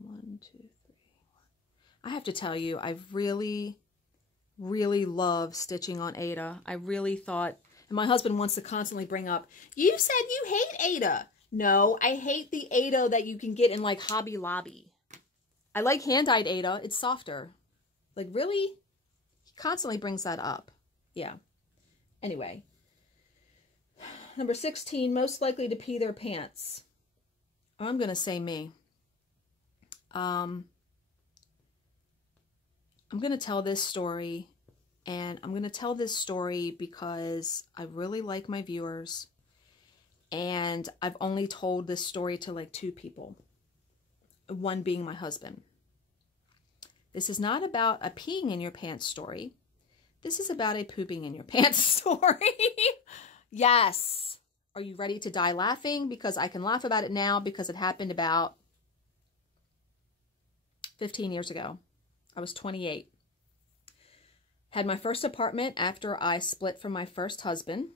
1, 2, 3, 1. I have to tell you, I've really love stitching on Ada. I really thought, and my husband wants to constantly bring up, you said you hate Ada. No, I hate the Ada that you can get in like Hobby Lobby. I like hand-dyed Ada. It's softer. Like, really? He constantly brings that up. Yeah. Anyway. Number 16, most likely to pee their pants. I'm going to say me. I'm going to tell this story, and I'm going to tell this story because I really like my viewers, and I've only told this story to like 2 people, one being my husband. This is not about a peeing in your pants story. This is about a pooping in your pants story. Yes. Are you ready to die laughing? Because I can laugh about it now because it happened about 15 years ago. I was 28. Had my first apartment after I split from my first husband.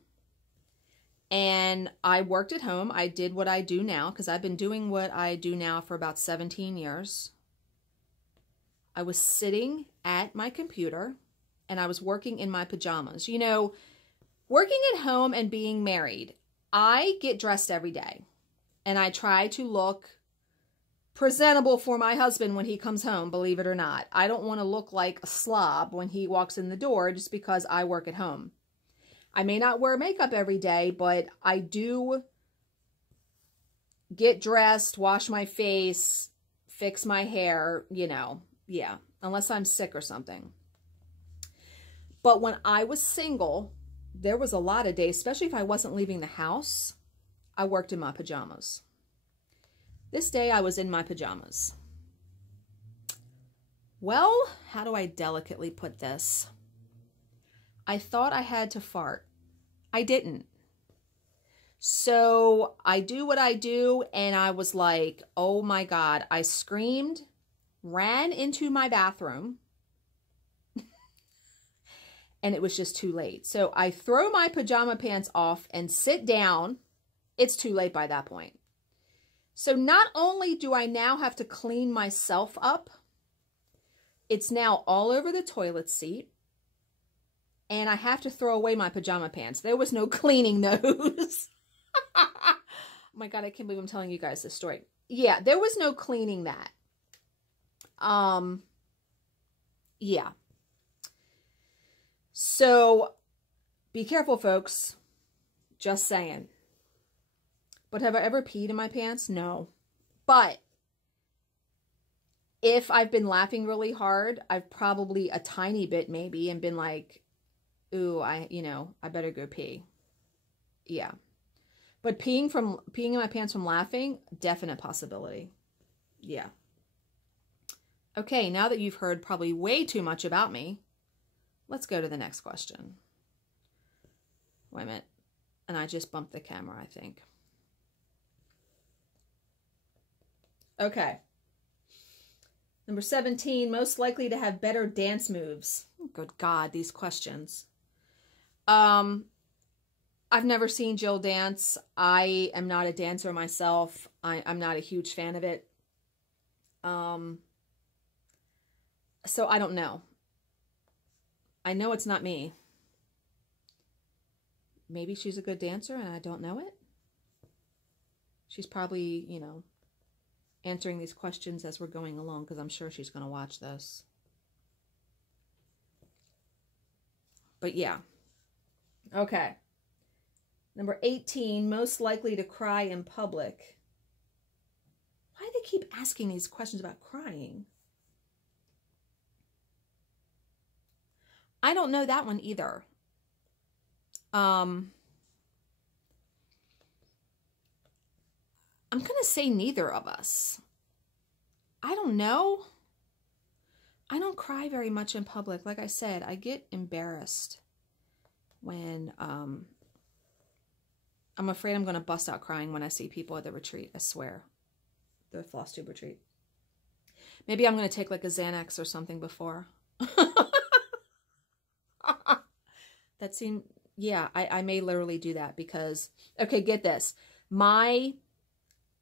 And I worked at home. I did what I do now because I've been doing what I do now for about 17 years. I was sitting at my computer and I was working in my pajamas. You know, working at home and being married, I get dressed every day and I try to look presentable for my husband when he comes home, believe it or not. I don't want to look like a slob when he walks in the door just because I work at home. I may not wear makeup every day, but I do get dressed, wash my face, fix my hair, you know, yeah, unless I'm sick or something. But when I was single, there was a lot of days, especially if I wasn't leaving the house, I worked in my pajamas. This day I was in my pajamas. Well, how do I delicately put this? I thought I had to fart. I didn't. So I do what I do, and I was like, oh my God. I screamed, ran into my bathroom, and it was just too late. So I throw my pajama pants off and sit down. It's too late by that point. So not only do I now have to clean myself up, it's now all over the toilet seat, and I have to throw away my pajama pants. There was no cleaning those. Oh my God, I can't believe I'm telling you guys this story. Yeah, there was no cleaning that. Yeah. So be careful, folks. Just saying. But have I ever peed in my pants? No. But if I've been laughing really hard, I've probably a tiny bit maybe and been like, ooh, I better go pee. Yeah. But peeing in my pants from laughing, definite possibility. Yeah. Okay, now that you've heard probably way too much about me, let's go to the next question. Wait a minute. And I just bumped the camera, I think. Okay. Number 17, most likely to have better dance moves. Oh, good God, these questions. I've never seen Jill dance. I am not a dancer myself. I'm not a huge fan of it. So I don't know. I know it's not me. Maybe she's a good dancer and I don't know it. She's probably, you know, answering these questions as we're going along because I'm sure she's going to watch this. But yeah. Okay. Number 18, most likely to cry in public. Why do they keep asking these questions about crying? I don't know that one either. I'm going to say neither of us. I don't know. I don't cry very much in public. Like I said, I get embarrassed when I'm afraid I'm going to bust out crying when I see people at the retreat. I swear. The Flosstube retreat. Maybe I'm going to take like a Xanax or something before. That seemed, yeah, I may literally do that because, okay, get this. My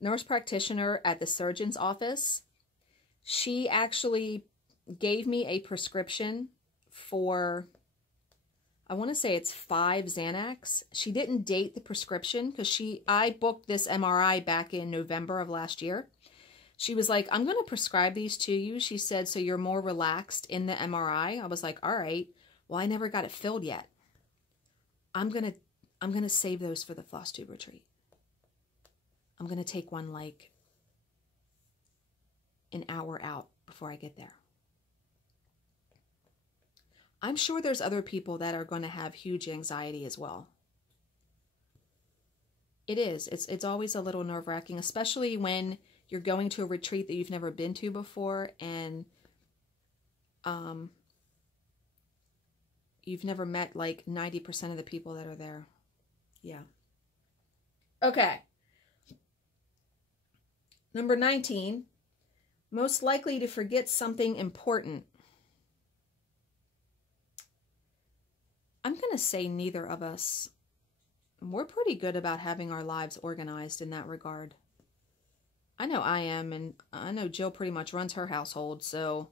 nurse practitioner at the surgeon's office, she actually gave me a prescription for, I want to say it's 5 Xanax. She didn't date the prescription because I booked this MRI back in November of last year. She was like, I'm going to prescribe these to you. She said, so you're more relaxed in the MRI. I was like, all right. Well, I never got it filled yet. I'm going to save those for the Flosstube retreat. I'm going to take one like an hour out before I get there. I'm sure there's other people that are going to have huge anxiety as well. It is. It's always a little nerve-wracking, especially when you're going to a retreat that you've never been to before and you've never met like 90% of the people that are there. Yeah. Okay. Number 19, most likely to forget something important. I'm going to say neither of us. We're pretty good about having our lives organized in that regard. I know I am, and I know Jill pretty much runs her household, so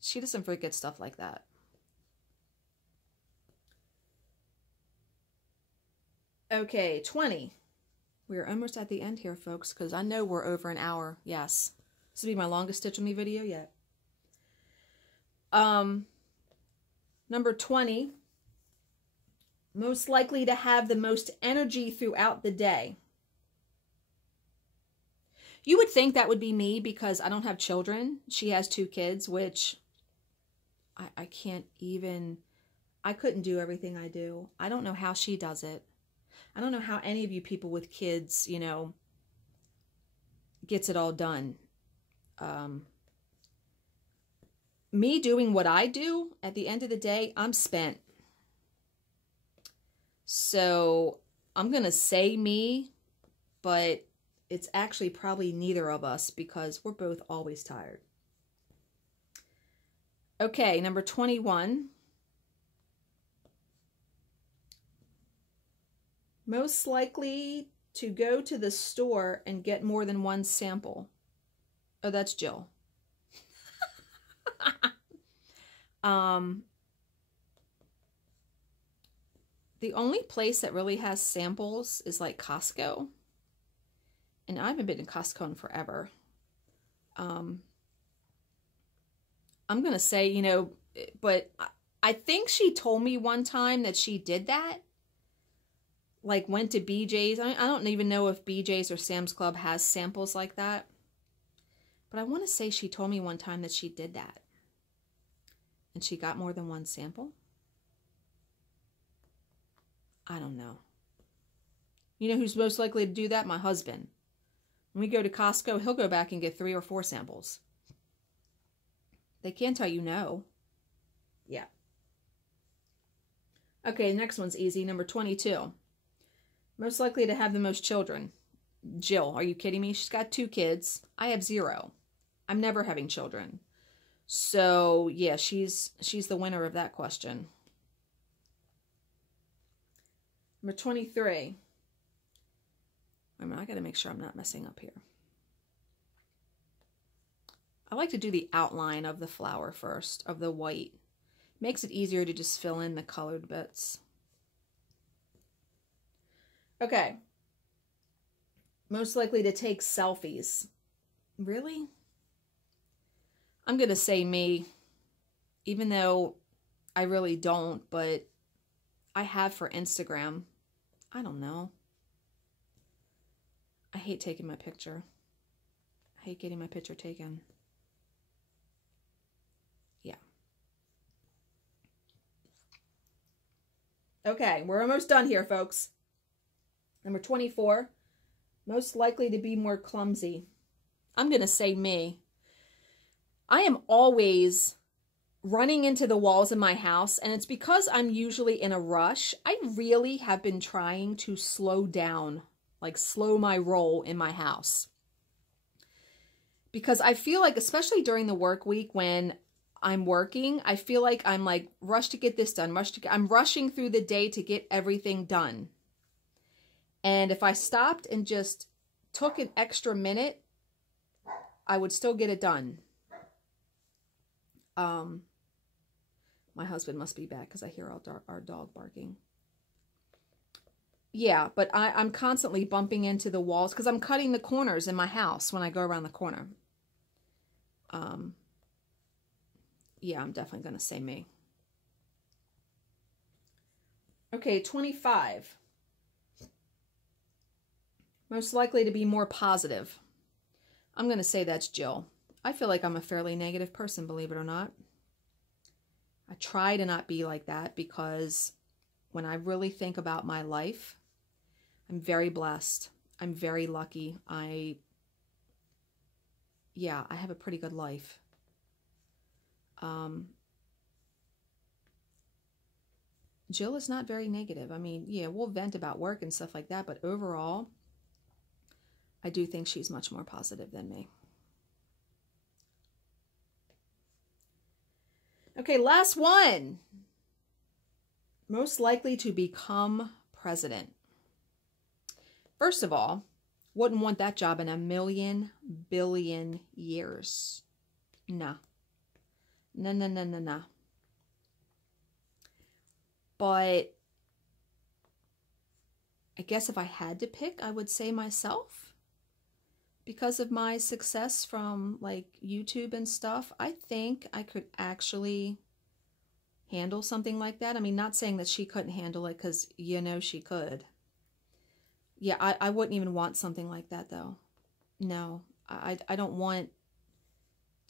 she doesn't forget stuff like that. Okay, 20. We're almost at the end here, folks, because I know we're over an hour. Yes. This will be my longest Stitch With Me video yet. Number 20. Most likely to have the most energy throughout the day. You would think that would be me because I don't have children. She has 2 kids, which I can't even, I couldn't do everything I do. I don't know how she does it. I don't know how any of you people with kids, you know, gets it all done. Me doing what I do, at the end of the day, I'm spent. So I'm going to say me, but it's actually probably neither of us because we're both always tired. Okay, number 21. Most likely to go to the store and get more than 1 sample. Oh, that's Jill. The only place that really has samples is like Costco. And I haven't been to Costco in forever. I'm going to say, you know, but I think she told me one time that she did that. Like went to BJ's. I don't even know if BJ's or Sam's Club has samples like that. But I want to say she told me one time that she did that. And she got more than 1 sample. I don't know. You know who's most likely to do that? My husband. When we go to Costco, he'll go back and get 3 or 4 samples. They can't tell you no. Yeah. Okay, next one's easy. Number 22. Most likely to have the most children. Jill, are you kidding me? She's got 2 kids. I have 0. I'm never having children. So, yeah, she's the winner of that question. Number 23. Wait a minute, I got to make sure I'm not messing up here. I like to do the outline of the flower first, of the white. Makes it easier to just fill in the colored bits. Okay. Most likely to take selfies. Really? I'm going to say me, even though I really don't, but I have for Instagram. I don't know. I hate taking my picture. I hate getting my picture taken. Yeah. Okay, we're almost done here, folks. Number 24. Most likely to be more clumsy. I'm going to say me. I am always running into the walls in my house, and it's because I'm usually in a rush. I really have been trying to slow down, like slow my roll in my house. Because I feel like, especially during the work week when I'm working, I feel like I'm like rushed to get this done, I'm rushing through the day to get everything done. And if I stopped and just took an extra minute, I would still get it done. My husband must be back because I hear our dog barking. Yeah, but I'm constantly bumping into the walls because I'm cutting the corners in my house when I go around the corner. Yeah, I'm definitely going to say me. Okay, 25. Most likely to be more positive. I'm going to say that's Jill. I feel like I'm a fairly negative person, believe it or not. I try to not be like that because when I really think about my life, I'm very blessed. I'm very lucky. I have a pretty good life. Jill is not very negative. I mean, yeah, we'll vent about work and stuff like that, but overall, I do think she's much more positive than me. Okay, last one. Most likely to become president. First of all, wouldn't want that job in a million billion years. No. No, no, no, no, no. But I guess if I had to pick, I would say myself. Because of my success from like YouTube and stuff, I think I could actually handle something like that. I mean, not saying that she couldn't handle it because you know she could. Yeah, I wouldn't even want something like that though. No, I don't want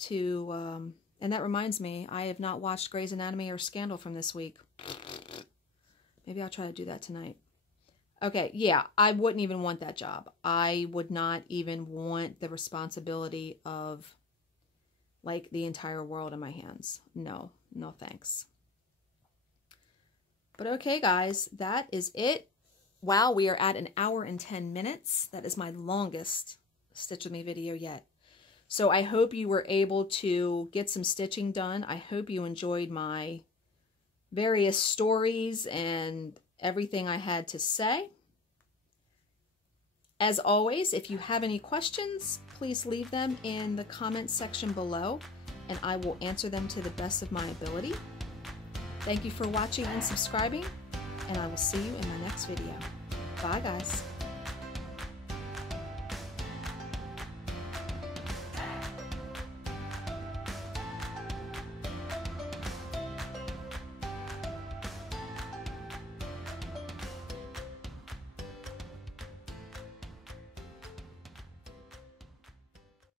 to, and that reminds me, I have not watched Grey's Anatomy or Scandal from this week. Maybe I'll try to do that tonight. Okay, yeah, I wouldn't even want that job. I would not even want the responsibility of, like, the entire world in my hands. No, no thanks. But okay, guys, that is it. Wow, we are at 1 hour and 10 minutes. That is my longest Stitch With Me video yet. So I hope you were able to get some stitching done. I hope you enjoyed my various stories and everything I had to say. As always, if you have any questions, please leave them in the comments section below, and I will answer them to the best of my ability. Thank you for watching and subscribing, and I will see you in my next video. Bye, guys.